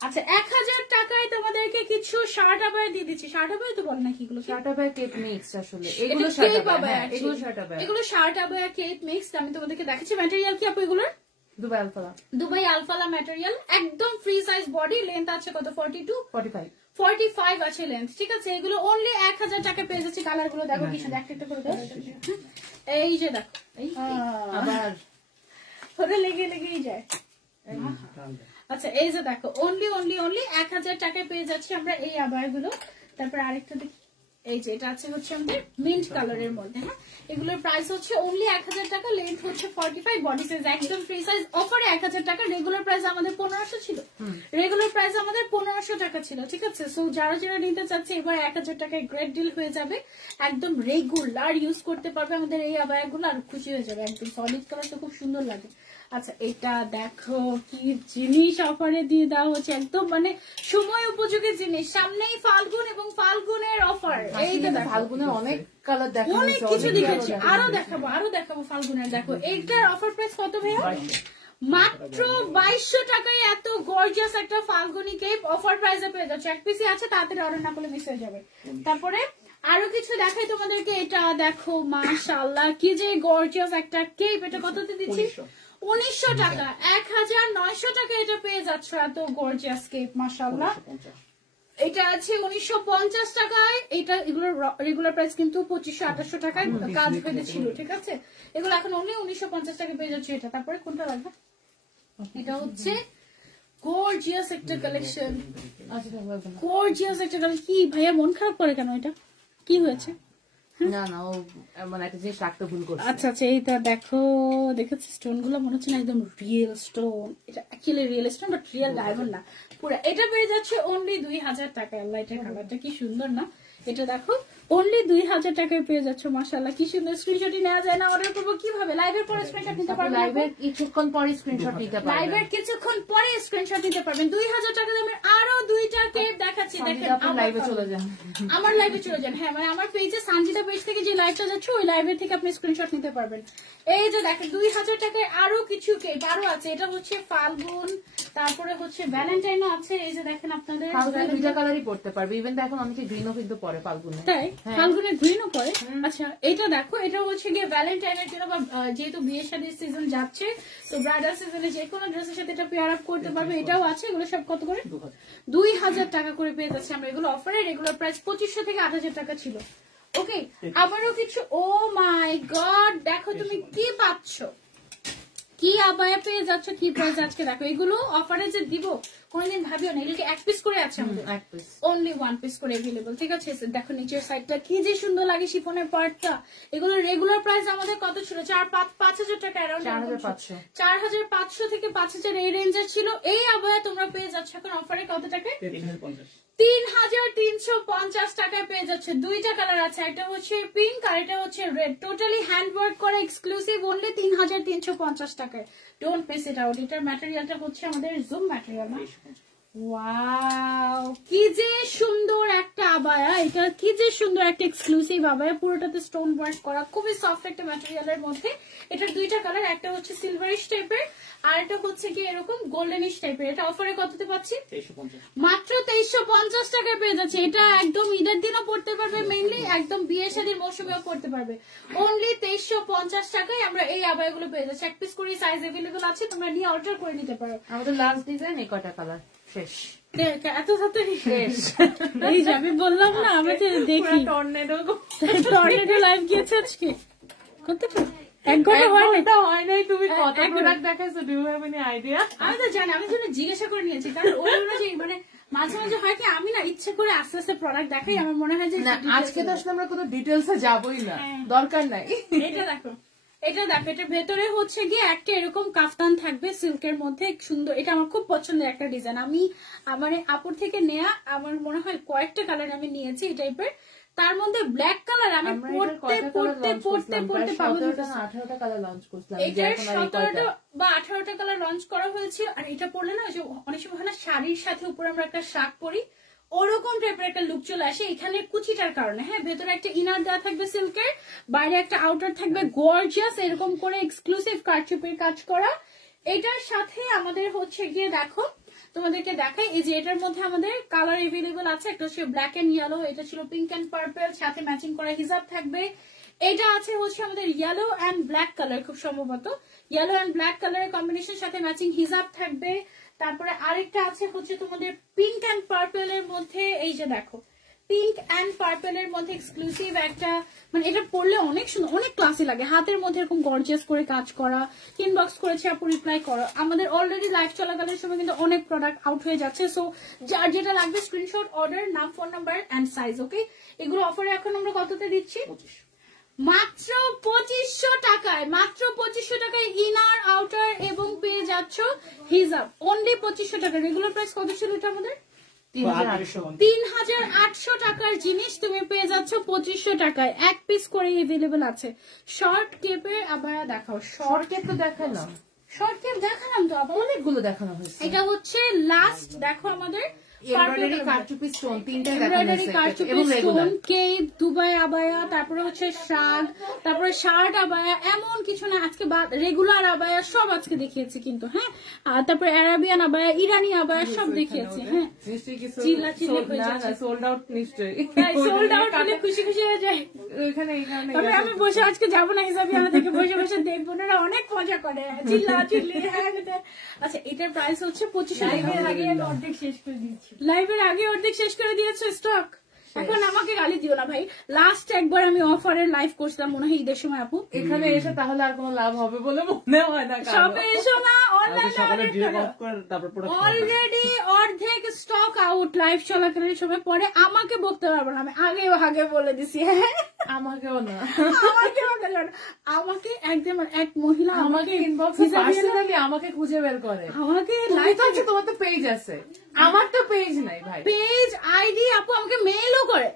আচ্ছা 1000 টাকায় তোমাদেরকে কিছু শার্ট আবার দিয়ে দিচ্ছি। শার্ট আবার তো বল না কি গুলো? শার্ট আবার কেপ মিক্স, আসলে এগুলো শার্ট আবার, এগুলো শার্ট আবার, এগুলো শার্ট আবার কেপ মিক্স। আমি তোমাদেরকে দেখাচ্ছি ম্যাটেরিয়াল কি আপু এগুলোর? Dubai Al Falah, Dubai Al Falah material, একদম ফ্রি সাইজ বডি, লেন্থ আছে কত? 42 45 আছে লেন্থ, ঠিক আছে? এগুলো অনলি 1000 টাকা পেয়ে যাচ্ছে। কালার গুলো দেখো কি সুন্দর, একটা করে এই যে দেখো আবার ওদের লেগেই যায়। আচ্ছা এই যে দেখো অনলি 1000 টাকায় পেয়ে যাচ্ছি আমরা এই আবার গুলো। তারপর আরেকটা দেখি, এই যে এটা আছে হচ্ছে আমাদের মিন্ট কালারের মধ্যে। হ্যাঁ, এগুলোর প্রাইস হচ্ছে অনলি 1000 টাকা, লেন্থ হচ্ছে 45, বডি সাইজ একদম ফ্রি সাইজ, অফারে 1000 টাকা। রেগুলার প্রাইস আমাদের 1500 ছিল, রেগুলার প্রাইস আমাদের 1500 টাকা ছিল, ঠিক আছে? সো যারা যারা নিতে চাচ্ছে এবার 1000 টাকায় গ্রেট ডিল হয়ে যাবে, একদম রেগুলার ইউজ করতে পারবে আমাদের এই আবায়াগুলো, আর খুশি হয়ে যাবে। একদম সলিড কালার তো খুব সুন্দর লাগে। আচ্ছা এটা দেখো কি জিনিস অফারে দিয়ে দেওয়া হচ্ছে, একদম মানে সময় উপযোগী জিনিস। সামনেই ফাল্গুন এবং ফাল্গুনের অফার। এই যে ফাল্গুনের অনেক কালার দেখাবো, অনেক কিছু দেখেছি, আরো দেখাবো ফাল্গুনের। দেখো এইটার অফার প্রাইস কত ভাইয়া? মাত্র 2200 টাকায় এত গর্জিয়াস একটা ফাল্গুনি কেপ অফার প্রাইসে পেয়ে যাচ্ছে। এক পিসি আছে, তাড়াতাড়ি অর্ডার না করলে মিস হয়ে যাবে। তারপরে আরো কিছু দেখাই তোমাদেরকে, এটা দেখো মাশাআল্লাহ কি যে গর্জিয়াস একটা কেপ। এটা কততে দিচ্ছি? 1900 টাকা, 1900 টাকা এটা পেয়ে যাচ্ছ এত গর্জিয়াস কেপ, মাশাআল্লাহ। এটা আছে 1950 টাকায়। এগুলোর রেগুলার প্রাইস কিন্তু 2500-2800 টাকায় কাজ হয়ে ছিল, ঠিক আছে? এগুলো এখন অনলি 1950 টাকা পেয়ে যাচ্ছে এটা। তারপরে কোনটা লাগবে? এটা হচ্ছে গর্জিয়াস একটা কালেকশন, গর্জিয়াস একটা কালেকশন। কি ভাইয়া মন খারাপ করে কেন? এটা কি হয়েছে? না ও মানে একটা জিনিস রাখতে ভুল করছে। আচ্ছা এইটা দেখো, দেখেছি স্টোন গুলো মনে হচ্ছে না একদম রিয়েল স্টোন। এটা actually real stone, but real diamond না পুরো। এটা পেয়ে যাচ্ছে অনলি 2000 টাকা। আল্লাহ, এটার কালারটা কি সুন্দর না? এটা দেখো অনলি 2000 টাকায় পেয়ে যাচ্ছ, মাশাআল্লাহ কি সুন্দর। স্ক্রিনশটই নেওয়া যায় না? অর্ডার করবো কিভাবে? লাইভের পরে স্ক্রিনশট নিতে পারবেন, লাইভের কিছুক্ষণ পরে স্ক্রিনশট নিতে পারবেন, লাইভের কিছুক্ষণ পরে স্ক্রিনশট নিতে পারবেন। 2000 টাকা দামের আরো দুইটা কেপ দেখাচ্ছি, দেখেন। আপনি লাইভে চলে যান, আমার লাইভে চলে যান। হ্যাঁ, মানে আমার পেজে সানজিদা পেজ থেকে যে লাইভটা যাচ্ছে ওই লাইভের থেকে আপনি স্ক্রিনশট নিতে পারবেন। এই যে দেখেন 2000 টাকায় আরো কিছু কেপ আরো আছে। এটা হচ্ছে ফাল্গুন, তারপরে হচ্ছে ভ্যালেন্টাইনও আছে। এই যে দেখেন আপনাদের দুইটা কালারই পড়তে পারবে। ইভেন এখন অনেকে গ্রিনও কিন্তু পরে ফাল্গুনে, তাই ফাল্গুনের গ্রিনও পরে। আচ্ছা এটা দেখো, এটা হচ্ছে গিয়ে ভ্যালেন্টাইনের জন্য, বা যেহেতু বিয়ের শাদীর সিজন যাচ্ছে তো ব্রাইডাল সিজনে যে কোনো ড্রেসের সাথে এটা পেয়ার আপ করতে পারবে। এটাও আছে। এগুলো সব কত করে? 2000 টাকা করে পেয়ে যাচ্ছে আমরা এগুলো অফারে। রেগুলার প্রাইস 2500 থেকে 8000 টাকা ছিল। ওকে, আবারও কিছু। ও মাই গড, দেখো তুমি কি পাচ্ছ, কি আবায়া পেয়ে যাচ্ছ, কি প্রাইস আজকে দেখো। এগুলো অফারে যে দিব কোনদিন ভাবিও না, এগুলো এক পিস করে আছে আমাদের, এক পিস অনলি 1 পিস করে अवेलेबल, ঠিক আছে। দেখো নিচের সাইডটা কি যে সুন্দর লাগে, শিফনের পার্টটা। এগুলো রেগুলার প্রাইস আমাদের কত ছিল, 4-5 হাজার টাকা, অ্যারাউন্ড 4500 4500 থেকে 5000 এই রেঞ্জের ছিল। এই আবায়া তোমরা পেয়ে যাচ্ছ এখন অফারে কত টাকায়, 3050 3350 টাকায় পেয়ে যাচ্ছে। দুইটা কালার আছে, একটা হচ্ছে পিঙ্ক আর এটা হচ্ছে রেড, টোটালি হ্যান্ডওয়ার্ক করা, এক্সক্লুসিভ, অনলি 3350 টাকায়। Don't miss it out. এটার ম্যাটেরিয়ালটা হচ্ছে আমাদের জুম ম্যাটেরিয়াল না। ওয়াও, কি যে সুন্দর একটা আবায়া, এটা কি যে সুন্দর একটা এক্সক্লুসিভ আবায়া, পুরোটাতে স্টোন ওয়ার্ক করা, খুবই সফট একটা ম্যাটেরিয়ালের মধ্যে। এটার দুইটা কালার, একটা হচ্ছে সিলভারিশ টাইপের আর এটা হচ্ছে কি এরকম গোল্ডেনিশ টাইপের। এটা অফারে কততে পাচ্ছি, 2350 মাত্র 2350 টাকায় পেয়ে যাচ্ছে। এটা একদম ঈদের দিনও পড়তে পারবে, মেইনলি একদম বিয়ে শাদীর মৌসুমেও পড়তে পারবে। অনলি 2350 টাকায় আমরা এই আবায়াগুলো পেয়ে যাচ্ছি। এক পিস করে সাইজ अवेलेबल আছে, তোমরা নিয়ে অর্ডার করে নিতে পারো। আমাদের লাস্ট ডিজাইন এই কটা কালার শেষ। দেখ, এত তাড়াতাড়ি শেষ। এই যে আমি বললাম না, আমি তো দেখি টর্নেডো লাইভ গিয়েছে আজকে কতটা, 1 ঘন্টা হয় নাই। তুমি কত প্রোডাক্ট দেখাইছো, do you have any idea? আমি তো জানি, আমি জন্য জিজ্ঞাসা করে নিয়েছি, কারণ ওই অনুযায়ী মানে মাঝে মাঝে হয় কি আমি না ইচ্ছে করে আস্তে আস্তে প্রোডাক্ট দেখাই, আমার মনে হয় যে না, আজকে তো আসলে আমরা কোনো ডিটেলসে যাবোই না, দরকার নাই। এটা দেখো, এটা দেখো, এটার ভেতরে হচ্ছে গিয়ে একটা এরকম কাফতান থাকবে সিল্কের মধ্যে, সুন্দর। এটা আমার খুব পছন্দের একটা ডিজাইন, আমি আমার আপুর থেকে নেয়া, আমার মনে হয় কয়েকটা কালার আমি নিয়েছি এই টাইপের। তার মধ্যে ব্ল্যাক কালার আমি পড়তে পড়তে পড়তে পড়তে পাগল হয়ে গেছি। 18টা কালার লঞ্চ করছিলাম, এটার 17টা বা 18টা কালার লঞ্চ করা হয়েছে। আর এটা পড়লে না, অনেক সময় হয় না শাড়ির সাথে উপরে আমরা একটা শাক পরি, ওরকম টাইপের একটা লুক চলে আসে এখানে কুচিটার কারণে। হ্যাঁ, ভেতরে একটা ইনার দেওয়া থাকবে সিল্কের, বাইরে একটা আউটার থাকবে গর্জিয়াস, এরকম করে এক্সক্লুসিভ কারচুপির কাজ করা। এটার সাথে আমাদের হচ্ছে গিয়ে দেখো, তোমাদেরকে দেখাই, এই যে এটার মধ্যে আমাদের কালার এভেলেবল আছে। একটা হচ্ছে ব্ল্যাক এন্ড ইয়েলো, এটা ছিল পিঙ্ক এন্ড পার্পল, সাথে ম্যাচিং করা হিজাব থাকবে। এটা আছে হচ্ছে আমাদের ইয়েলো এন্ড ব্ল্যাক কালার, খুব সম্ভবত ইয়েলো এন্ড ব্ল্যাক কালারের কম্বিনেশন, সাথে ম্যাচিং হিজাব থাকবে। তারপরে আরেকটা আছে হচ্ছে তোমাদের পিঙ্ক এন্ড পার্পল এর মধ্যে, এই যে দেখো পিঙ্ক এন্ড পার্পল এর মধ্যে এক্সক্লুসিভ একটা, মানে এটা পরলে অনেক সুন্দর, অনেক ক্লাসি লাগে, হাতের মধ্যে এরকম গর্জিয়াস করে কাজ করা। ইনবক্স করেছে আপু, রিপ্লাই করো। আমাদের অলরেডি লাইভ চলাকালীন সময় কিন্তু অনেক প্রোডাক্ট আউট হয়ে যাচ্ছে, সো যার যেটা লাগবে স্ক্রিনশট, অর্ডার, নাম, ফোন নাম্বার এন্ড সাইজ। ওকে, এগুলো অফারে এখন আমরা কততে দিচ্ছি, মাত্র 2500 টাকায়, মাত্র 2500 টাকায় ইনার, আউটার এবং পেয়ে যাচ্ছ হিজাব, অনলি 2500 টাকা। রেগুলার প্রাইস কত ছিল এটা আমাদের, 3800 টাকার জিনিস তুমি পেয়ে যাচ্ছ 2500 টাকায়। এক পিস করে अवेलेबल আছে। শর্ট কেপের আবার দেখাও, শর্ট কেপ তো দেখালাম, শর্ট কেপ দেখালাম তো, আবার অনেকগুলো দেখানো হয়েছে। এটা হচ্ছে লাস্ট, দেখো আমাদের এমব্রয়ডারি কারচুপি স্টোন, তিনটা দেখানো এমব্রয়ডারি হয়েছে কারচুপি এবং স্টোন, রেগুলার। কেপ, দুবাই আবায়া, তারপরে হচ্ছে শাগ, তারপরে শার্ট আবায়া, এমন কিছু না আজকে রেগুলার আবায়া সব আজকে দেখিয়েছি কিন্তু। হ্যাঁ, আর তারপরে আরাবিয়ান আবায়া, ইরানি আবায়া সব দেখিয়েছি। হ্যাঁ, নিশ্চয়ই কিছু চিল্লা চিল্লি হয়ে না, যাচ্ছে। সোল্ড আউট নিশ্চয়ই, সোল্ড আউট হলে খুশি খুশি হয়ে যায়। ওইখানে এইখানে তবে আমি বসে আজকে যাবো না, হিসাবে আমরা থেকে বসে বসে দেখবো, ওনারা অনেক মজা করে, চিল্লা চিল্লি। হ্যাঁ, আচ্ছা, এটার প্রাইস হচ্ছে 2500 টাকা। অর্ধেক শেষ করে দিচ্ছি, লাইভের আগে অর্ধেক শেষ করে দিয়েছো স্টক। এখন আমাকে গালি দিও না ভাই, লাস্ট একবার আমি অফারের লাইভ করছিলাম মনে হয় ঈদের সময় আপু, এখানে এসে তাহলে আর কোনো লাভ হবে বলে মনে হয় না। সবে এসো না, সকালে ডিরেক্ট অফ করে তারপর প্রোডাক্ট অলরেডি অর্ধেক স্টক আউট লাইভ চলাকালীন সময়। পরে আমাকে বলতে পারবো না, আমি আগে বলে দিছি। হ্যাঁ, আমাকেও না, আমাকে একদম এক মহিলা আমাকে ইনবক্সে পার্সোনালি আমাকে খুঁজে বের করে, আমাকে লাইভ আছে, তোমার তো পেজ আছে, আমার তো পেজ নাই ভাই। পেজ আইডি আপু আমাকে মেইলও করে।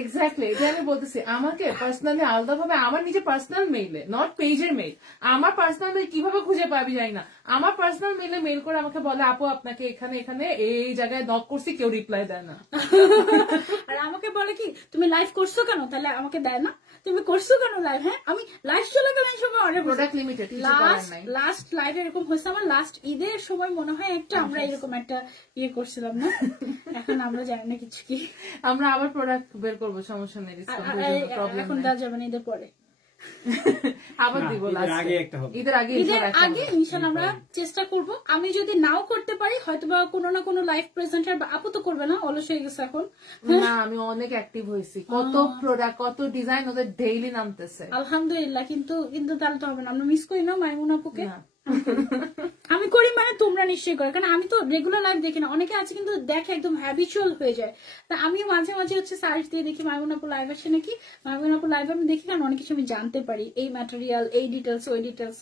এক্স্যাক্টলি, এটা আমি বলতেছি, আমাকে পার্সোনালি আলাদা ভাবে আমার নিজের পার্সোনাল মেইলে, নট পেজের মেইল, আমার পার্সোনাল মেইল কিভাবে খুঁজে পাবি যাই না, আমার পার্সোনাল মেইলে মেইল করে আমাকে বলে আপু আপনাকে এখানে এখানে এই জায়গায় নক করছি, কেউ রিপ্লাই দেয় না। আর আমাকে বলে কি তুমি লাইভ করছো কেন, তাহলে আমাকে দেয় না, তুমি করছো কেন লাইভ। হ্যাঁ, আমি লাইভ চলাকালীন সময় order product limited last live এরকম হয়েছে আমার, লাস্ট ঈদের সময় মনে হয় একটা আমরা এরকম একটা ইয়ে করছিলাম না। এখন আমরা জানি না কিছু কি, আমরা আবার প্রোডাক্ট বের করবো, সমস্যা নেই, এখন দেওয়া যাবে না ঈদের পরে, আবার দিব ঈদের আগে ইনশাল্লাহ আমরা চেষ্টা করব। আমি যদি নাও করতে পারি হয়তো বা কোনো না কোনো লাইভ প্রেজেন্টার, বা আপু তো করবে না, অলস হয়ে গেছে এখন। না, আমি অনেক অ্যাক্টিভ হয়েছি, কত প্রোডাক্ট কত ডিজাইন ওদের ডেইলি নামতেছে, আলহামদুলিল্লাহ। কিন্তু তাহলে তো হবে না, আমরা মিস করি না মাইমুন আপুকে। আমি করি মানে তোমরা নিশ্চয়ই করো, কারণ আমি তো রেগুলার লাইভ দেখি না, অনেকে আছে কিন্তু দেখে একদম হ্যাবিচুয়াল হয়ে যায়। তা আমি মাঝে মাঝে হচ্ছে সার্চ দিয়ে দেখি মাইমুনাপুর লাইভ আসে নাকি, মাইমুনাপুর লাইভ আমি দেখি, কারণ অনেক কিছু আমি জানতে পারি, এই ম্যাটেরিয়াল, এই ডিটেলস, ওই ডিটেলস।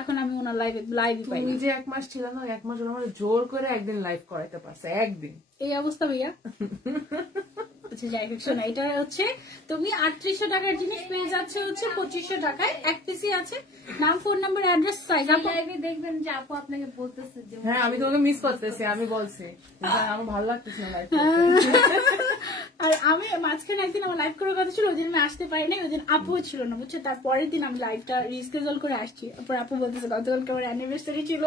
এখন আমি ওনার লাইভই পাই। তুমি যে 1 মাস ছিল না, 1 মাস ওরা আমাদের জোর করে একদিন লাইভ করাইতে পারছে, একদিন। এই অবস্থা ভাইয়া। আচ্ছা যাই হোক, শোনা, এটা হচ্ছে তুমি 3800 টাকার জিনিস পেয়ে যাচ্ছে হচ্ছে 2500 টাকায়, এক পিসি আছে। নাম, ফোন নাম্বার, অ্যাড্রেস, সাইজ। লাইভে দেখবেন যে আপু আপনাকে বলতেছে যে হ্যাঁ আমি তোমাকে মিস করতেছি, আমি বলছি আমার ভালো লাগতেছে না লাইভ। আর আমি মাঝখানে একদিন আমার লাইভ করার কথা ছিল, ওই দিন আমি আসতে পারি নাই, ওই দিন আপুও ছিল না, বুঝছো। তারপরের দিন আমি লাইভটা রিস্কেজল করে আসছি। তারপর আপু বলতেছে গতকালকে আমার অ্যানিভার্সারি ছিল,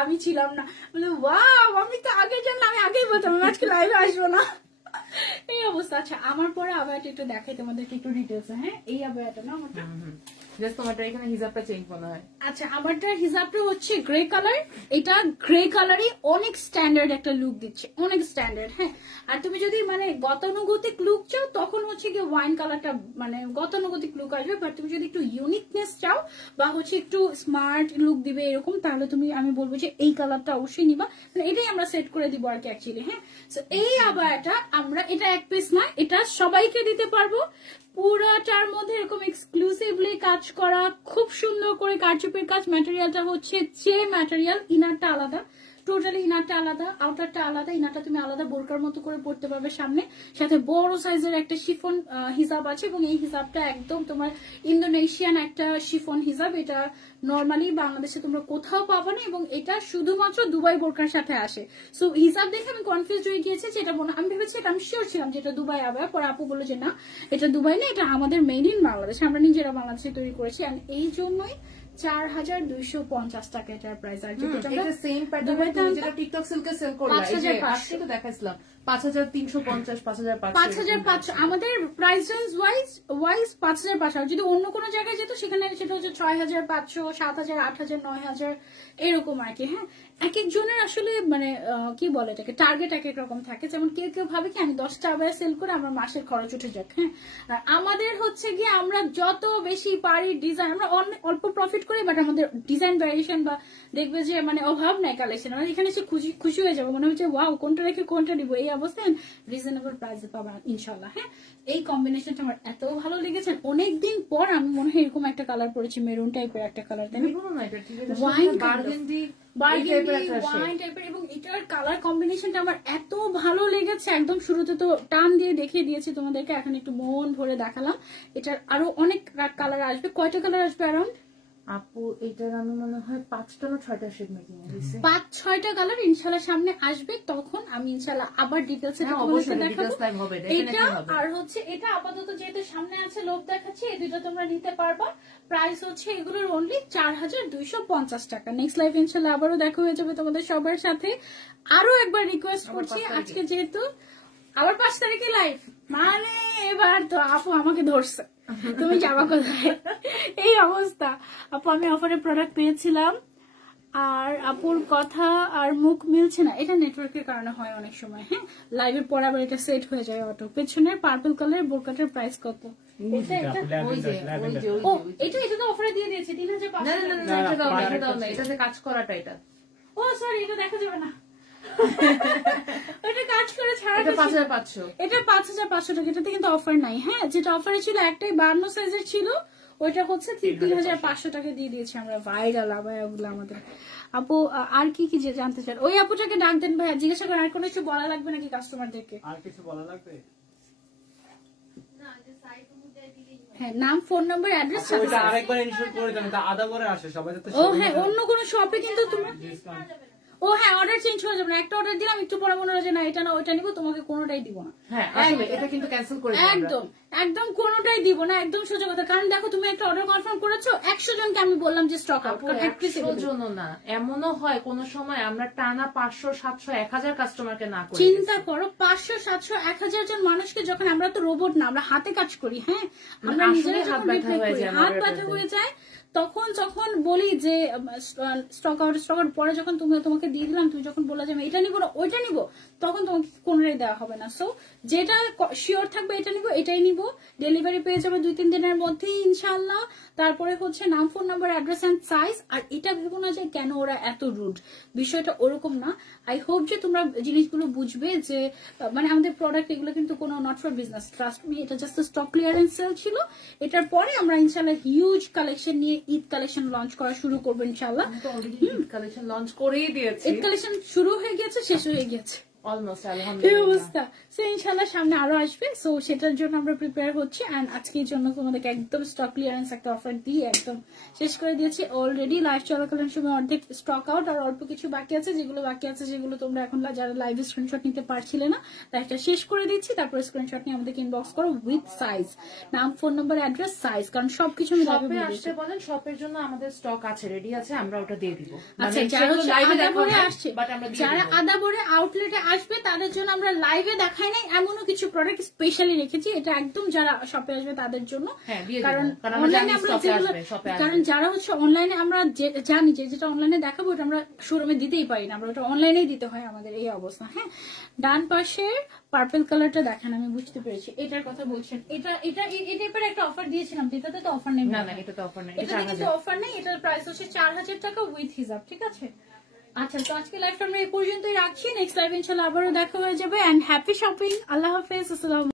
আমি ছিলাম না। বলে ওয়াও, আমি তো আগে জানলাম, আমি আগেই বলতাম আমি আজকে লাইভে আসবো না। এই অবস্থা। আচ্ছা, আমার পরে আবারটা একটু দেখাই তোমাদেরকে একটু ডিটেলস। হ্যাঁ, এই আবারটা না আমারটা। জাস্ট তোমারটা এখানে হিজাবটা চেঞ্জ মনে হয়। আচ্ছা, আমারটার হিজাবটা হচ্ছে গ্রে কালার। এটা গ্রে কালারই অনেক স্ট্যান্ডার্ড একটা লুক দিচ্ছে, অনেক স্ট্যান্ডার্ড। হ্যাঁ, আর তুমি যদি মানে গতানুগতিক লুক চাও তখন হচ্ছে কি ওয়াইন কালারটা মানে গতানুগতিক লুক আসবে। বাট তুমি যদি একটু ইউনিকনেস চাও বা হচ্ছে একটু স্মার্ট লুক দিবে এরকম, তাহলে তুমি, আমি বলবো যে এই কালারটা অবশ্যই নিবা, মানে এটাই আমরা সেট করে দিব আর কি অ্যাকচুয়ালি। হ্যাঁ, সো এই আবারটা আমরা, এটা এক পিস না, এটা সবাইকে দিতে পারবো। পুরাটার মধ্যে এরকম এক্সক্লুসিভলি কাজ করা, খুব সুন্দর করে কারচুপির কাজ। ম্যাটেরিয়ালটা হচ্ছে যে ম্যাটেরিয়াল, ইনারটা আলাদা, টোটালি ইনারটা আলাদা, আউটারটা আলাদা। ইনারটা তুমি আলাদা বোরকার মতো করে পড়তে পারবে সামনে, সাথে বড় সাইজের একটা শিফন হিজাব আছে, এবং এই হিজাবটা একদম তোমার ইন্দোনেশিয়ান একটা শিফন হিজাব। এটা নর্মালি বাংলাদেশে তোমরা কোথাও পাবো না, এবং এটা শুধুমাত্র দুবাই বোরকার সাথে আসে। সো হিজাব দেখে আমি কনফিউজ হয়ে গিয়েছি যে এটা আমি ভেবেছি, এটা আমি শিওর ছিলাম যে এটা দুবাই আবার, পরে আপু বললো যে না এটা দুবাই না, এটা আমাদের মেড ইন বাংলাদেশ, আমরা নিজেরা বাংলাদেশে তৈরি করেছি। আর এই জন্যই 4250 টাকা এটার প্রাইস। আর এটা সেম প্যাটার্ন যেটা টিকটক সিল্কে সেল করলাম, এই যে আজকে তো দেখাইছিলাম 5350, 5500 আমাদের প্রাইস রেঞ্জ ওয়াইজ 5500। যদি অন্য কোনো জায়গায় যেত সেখানে সেটা হচ্ছে 6500, 7000, 8000, 9000 এরকম আর কি। হ্যাঁ, এক একজনের আসলে মানে কি বলে এটাকে, টার্গেট এক এক রকম থাকে। যেমন কেউ কেউ ভাবে কি আমি 10টা আবার সেল করে আমার মাসের খরচ উঠে যাক। হ্যাঁ, আর আমাদের হচ্ছে গিয়ে আমরা যত বেশি পারি ডিজাইন, আমরা অল্প প্রফিট করি, বাট আমাদের ডিজাইন ভ্যারিয়েশন বা দেখবে যে মানে অভাব নাই কালেকশন। আমরা এখানে এসে খুশি হয়ে যাবো, মনে হচ্ছে ওয়াও কোনটা রেখে কোনটা নিবো, এই অবস্থায় রিজনেবল প্রাইসে পাবা ইনশাল্লাহ। হ্যাঁ, এই কম্বিনেশনটা আমার এত ভালো লেগেছে। অনেকদিন পর আমি মনে হয় এরকম একটা কালার পরেছি, মেরুন টাইপের একটা কালার, তাই না? ওয়াইন টাইপের, এবং এটার কালার কম্বিনেশনটা আমার এত ভালো লেগেছে। একদম শুরুতে তো টান দিয়ে দেখিয়ে দিয়েছি তোমাদেরকে, এখন একটু মন ভরে দেখালাম। এটার আরো অনেক কালার আসবে। কয়টা কালার আসবে অ্যারাউন্ড আপু? এটার আমি মনে হয় 5টা না 6টা শেড মেকিং হয়েছে, 5-6টা কালার ইনশাল্লাহ সামনে আসবে, তখন আমি ইনশাল্লাহ আবার ডিটেলসে দেখাবো এটা। আর হচ্ছে এটা আপাতত যেহেতু সামনে আছে লোভ দেখাচ্ছি, এই দুটো তোমরা নিতে পারবা। প্রাইস হচ্ছে এগুলোর অনলি 4250 টাকা। নেক্সট লাইভ ইনশাল্লাহ আবারও দেখা হয়ে যাবে তোমাদের সবার সাথে। আরো একবার রিকোয়েস্ট করছি, আজকে যেহেতু আবার 5 তারিখে লাইভ, মানে এবার তো আপু আমাকে ধরছে, তুমি যাবা কোথায়, এই অবস্থা। আপু আমি অফারে প্রোডাক্ট পেয়েছিলাম, আর আপুর কথা আর মুখ মিলছে না, এটা নেটওয়ার্কের কারণে হয় অনেক সময়। হ্যাঁ, লাইভের পর আবার এটা সেট হয়ে যায় অটো। পেছনের পার্পল কালার বোরকাটার প্রাইস কত? এটা তো অফারে দিয়ে দিয়েছে 3500। এটাতে কাজ করাটা, এটা ও সরি, এটা দেখা যাবে না, এটা কাজ করে ছাড়া। 5500, এটা 5500 টাকা। এটাতে কিন্তু অফার নাই। হ্যাঁ, যেটা অফারে ছিল একটাই 52 সাইজের ছিল, ওইটা হচ্ছে 3500 টাকা দিয়ে দিয়েছি আমরা। ভাইরাল আবায়াগুলো আমাদের। আপু আর কি কি যে জানতে চান, ওই আপুটাকে ডাক দেন ভাইয়া, জিজ্ঞাসা করেন আর কোনো কিছু বলা লাগবে নাকি কাস্টমারদেরকে? আর কিছু বলা লাগবে? হ্যাঁ, নাম, ফোন নাম্বার, অ্যাড্রেস। ওইটা আরেকবার ইনস্টল করে দেন, তা আদা করে আসে সবাই যাতে। ও হ্যাঁ, অন্য কোনো শপে কিন্তু তোমার ও হ্যাঁ অর্ডার চেঞ্জ হয়ে যাবে না। একটা অর্ডার দিলাম, একটু পরে মনে হয় যে না এটা না ওইটা নিবো, তোমাকে কোনোটাই দিব না। হ্যাঁ আসলে এটা কিন্তু ক্যান্সেল করে দিই একদম একদম কোনোটাই দিব না, একদম সোজা কথা। কারণ দেখো তুমি একটা অর্ডার কনফার্ম করেছো, 100 জনকে আমি বললাম যে স্টক আউট। 100 জন না, এমনও হয় কোন সময় আমরা টানা 500, 700, 1000 কাস্টমারকে না করি। চিন্তা করো 500, 700, 1000 জন মানুষকে যখন, আমরা তো রোবট না, আমরা হাতে কাজ করি। হ্যাঁ, আমরা নিজেরা হাত ব্যথা হয়ে যায়, তখন যখন বলি যে স্টক আউট পরে যখন তোমাকে দিয়ে দিলাম, তুমি যখন বললা যে আমি এটা নিবো না ওইটা নিবো, তখন তোমাকে কোনোটাই দেওয়া হবে না। সো যেটা শিওর থাকবে এটা নিবো, এটাই নিবো। ডেলিভারি পেয়ে যাবে 2-3 দিনের মধ্যেই ইনশাআল্লাহ। তারপরে হচ্ছে নাম, phone number, address and size. আর এটা ভেবো না যে কেন ওরা এত রুড, বিষয়টা ওরকম না। আই হোপ যে তোমরা জিনিসগুলো বুঝবে যে মানে আমাদের প্রোডাক্ট এগুলো কিন্তু কোনো not for business, trust me, এটা জাস্ট স্টক ক্লিয়ারেন্স সেল ছিল। এটার পরে আমরা ইনশাআল্লাহ হিউজ কালেকশন নিয়ে ঈদ কালেকশন লঞ্চ করা শুরু করবো ইনশাআল্লাহ। কালেকশন লঞ্চ করেই দিয়েছি, ঈদ কালেকশন শুরু হয়ে গেছে, শেষ হয়ে গেছে অলমোস্ট, এই আলহামদুলিল্লাহ। অবস্থা। সো ইনশাআল্লাহ সামনে আরো আসবে, সো সেটার জন্য আমরা প্রিপেয়ার হচ্ছি। এন্ড আজকের জন্য তোমাদেরকে একদম স্টক ক্লিয়ারেন্স একটা অফার দিয়ে একদম শেষ করে দিয়েছি। অলরেডি লাইভ চলাকালীন সময় অর্ধেক স্টক আউট, আর অল্প কিছু বাকি আছে। যেগুলো বাকি আছে সেগুলো তোমরা এখন যারা লাইভে স্ক্রিনশট নিতে পারছিলে না, তাই একটা শেষ করে দিচ্ছি। তারপর স্ক্রিনশট নিয়ে আমাদেরকে ইনবক্স করো উইথ সাইজ, নাম, ফোন নাম্বার, অ্যাড্রেস, সাইজ, কারণ সবকিছু আমি লাইভে শপে বলে আসতে দিয়েছি। বলেন, শপের জন্য আমাদের স্টক আছে, রেডি আছে, আমরা ওটা দিয়ে দিব। আচ্ছা, যারা হচ্ছে আদাবরে আসছে, বাট আমরা যারা আদাবরে আউটলেটে আসবে তাদের জন্য আমরা লাইভে দেখাই নাই এমনও কিছু প্রোডাক্ট স্পেশালি রেখেছি। এটা একদম যারা শপে আসবে তাদের জন্য, কারণ অনলাইনে আমরা যেগুলো, কারণ যারা হচ্ছে অনলাইনে আমরা জানি যে যেটা অনলাইনে দেখাবো ওটা আমরা শোরুমে দিতেই পারি না, আমরা ওটা অনলাইনেই দিতে হয়, আমাদের এই অবস্থা। হ্যাঁ, ডান পাশের পার্পল কালারটা দেখেন, আমি বুঝতে পেরেছি এটার কথা বলছেন। এটা এটা এই টাইপের একটা অফার দিয়েছিলাম, এটাতে তো অফার নেই। না না, এটা তো অফার নেই, এটাতে কিন্তু অফার নেই। এটার প্রাইস হচ্ছে 4000 টাকা উইথ হিসাব, ঠিক আছে? আচ্ছা, তো আজকে লাইভটা আমরা এই পর্যন্তই রাখছি। নেক্সট লাইভ ইনশাআল্লাহ আবারও দেখা হয়ে যাবে। And happy shopping. আল্লাহ হাফেজ, আসসালাম।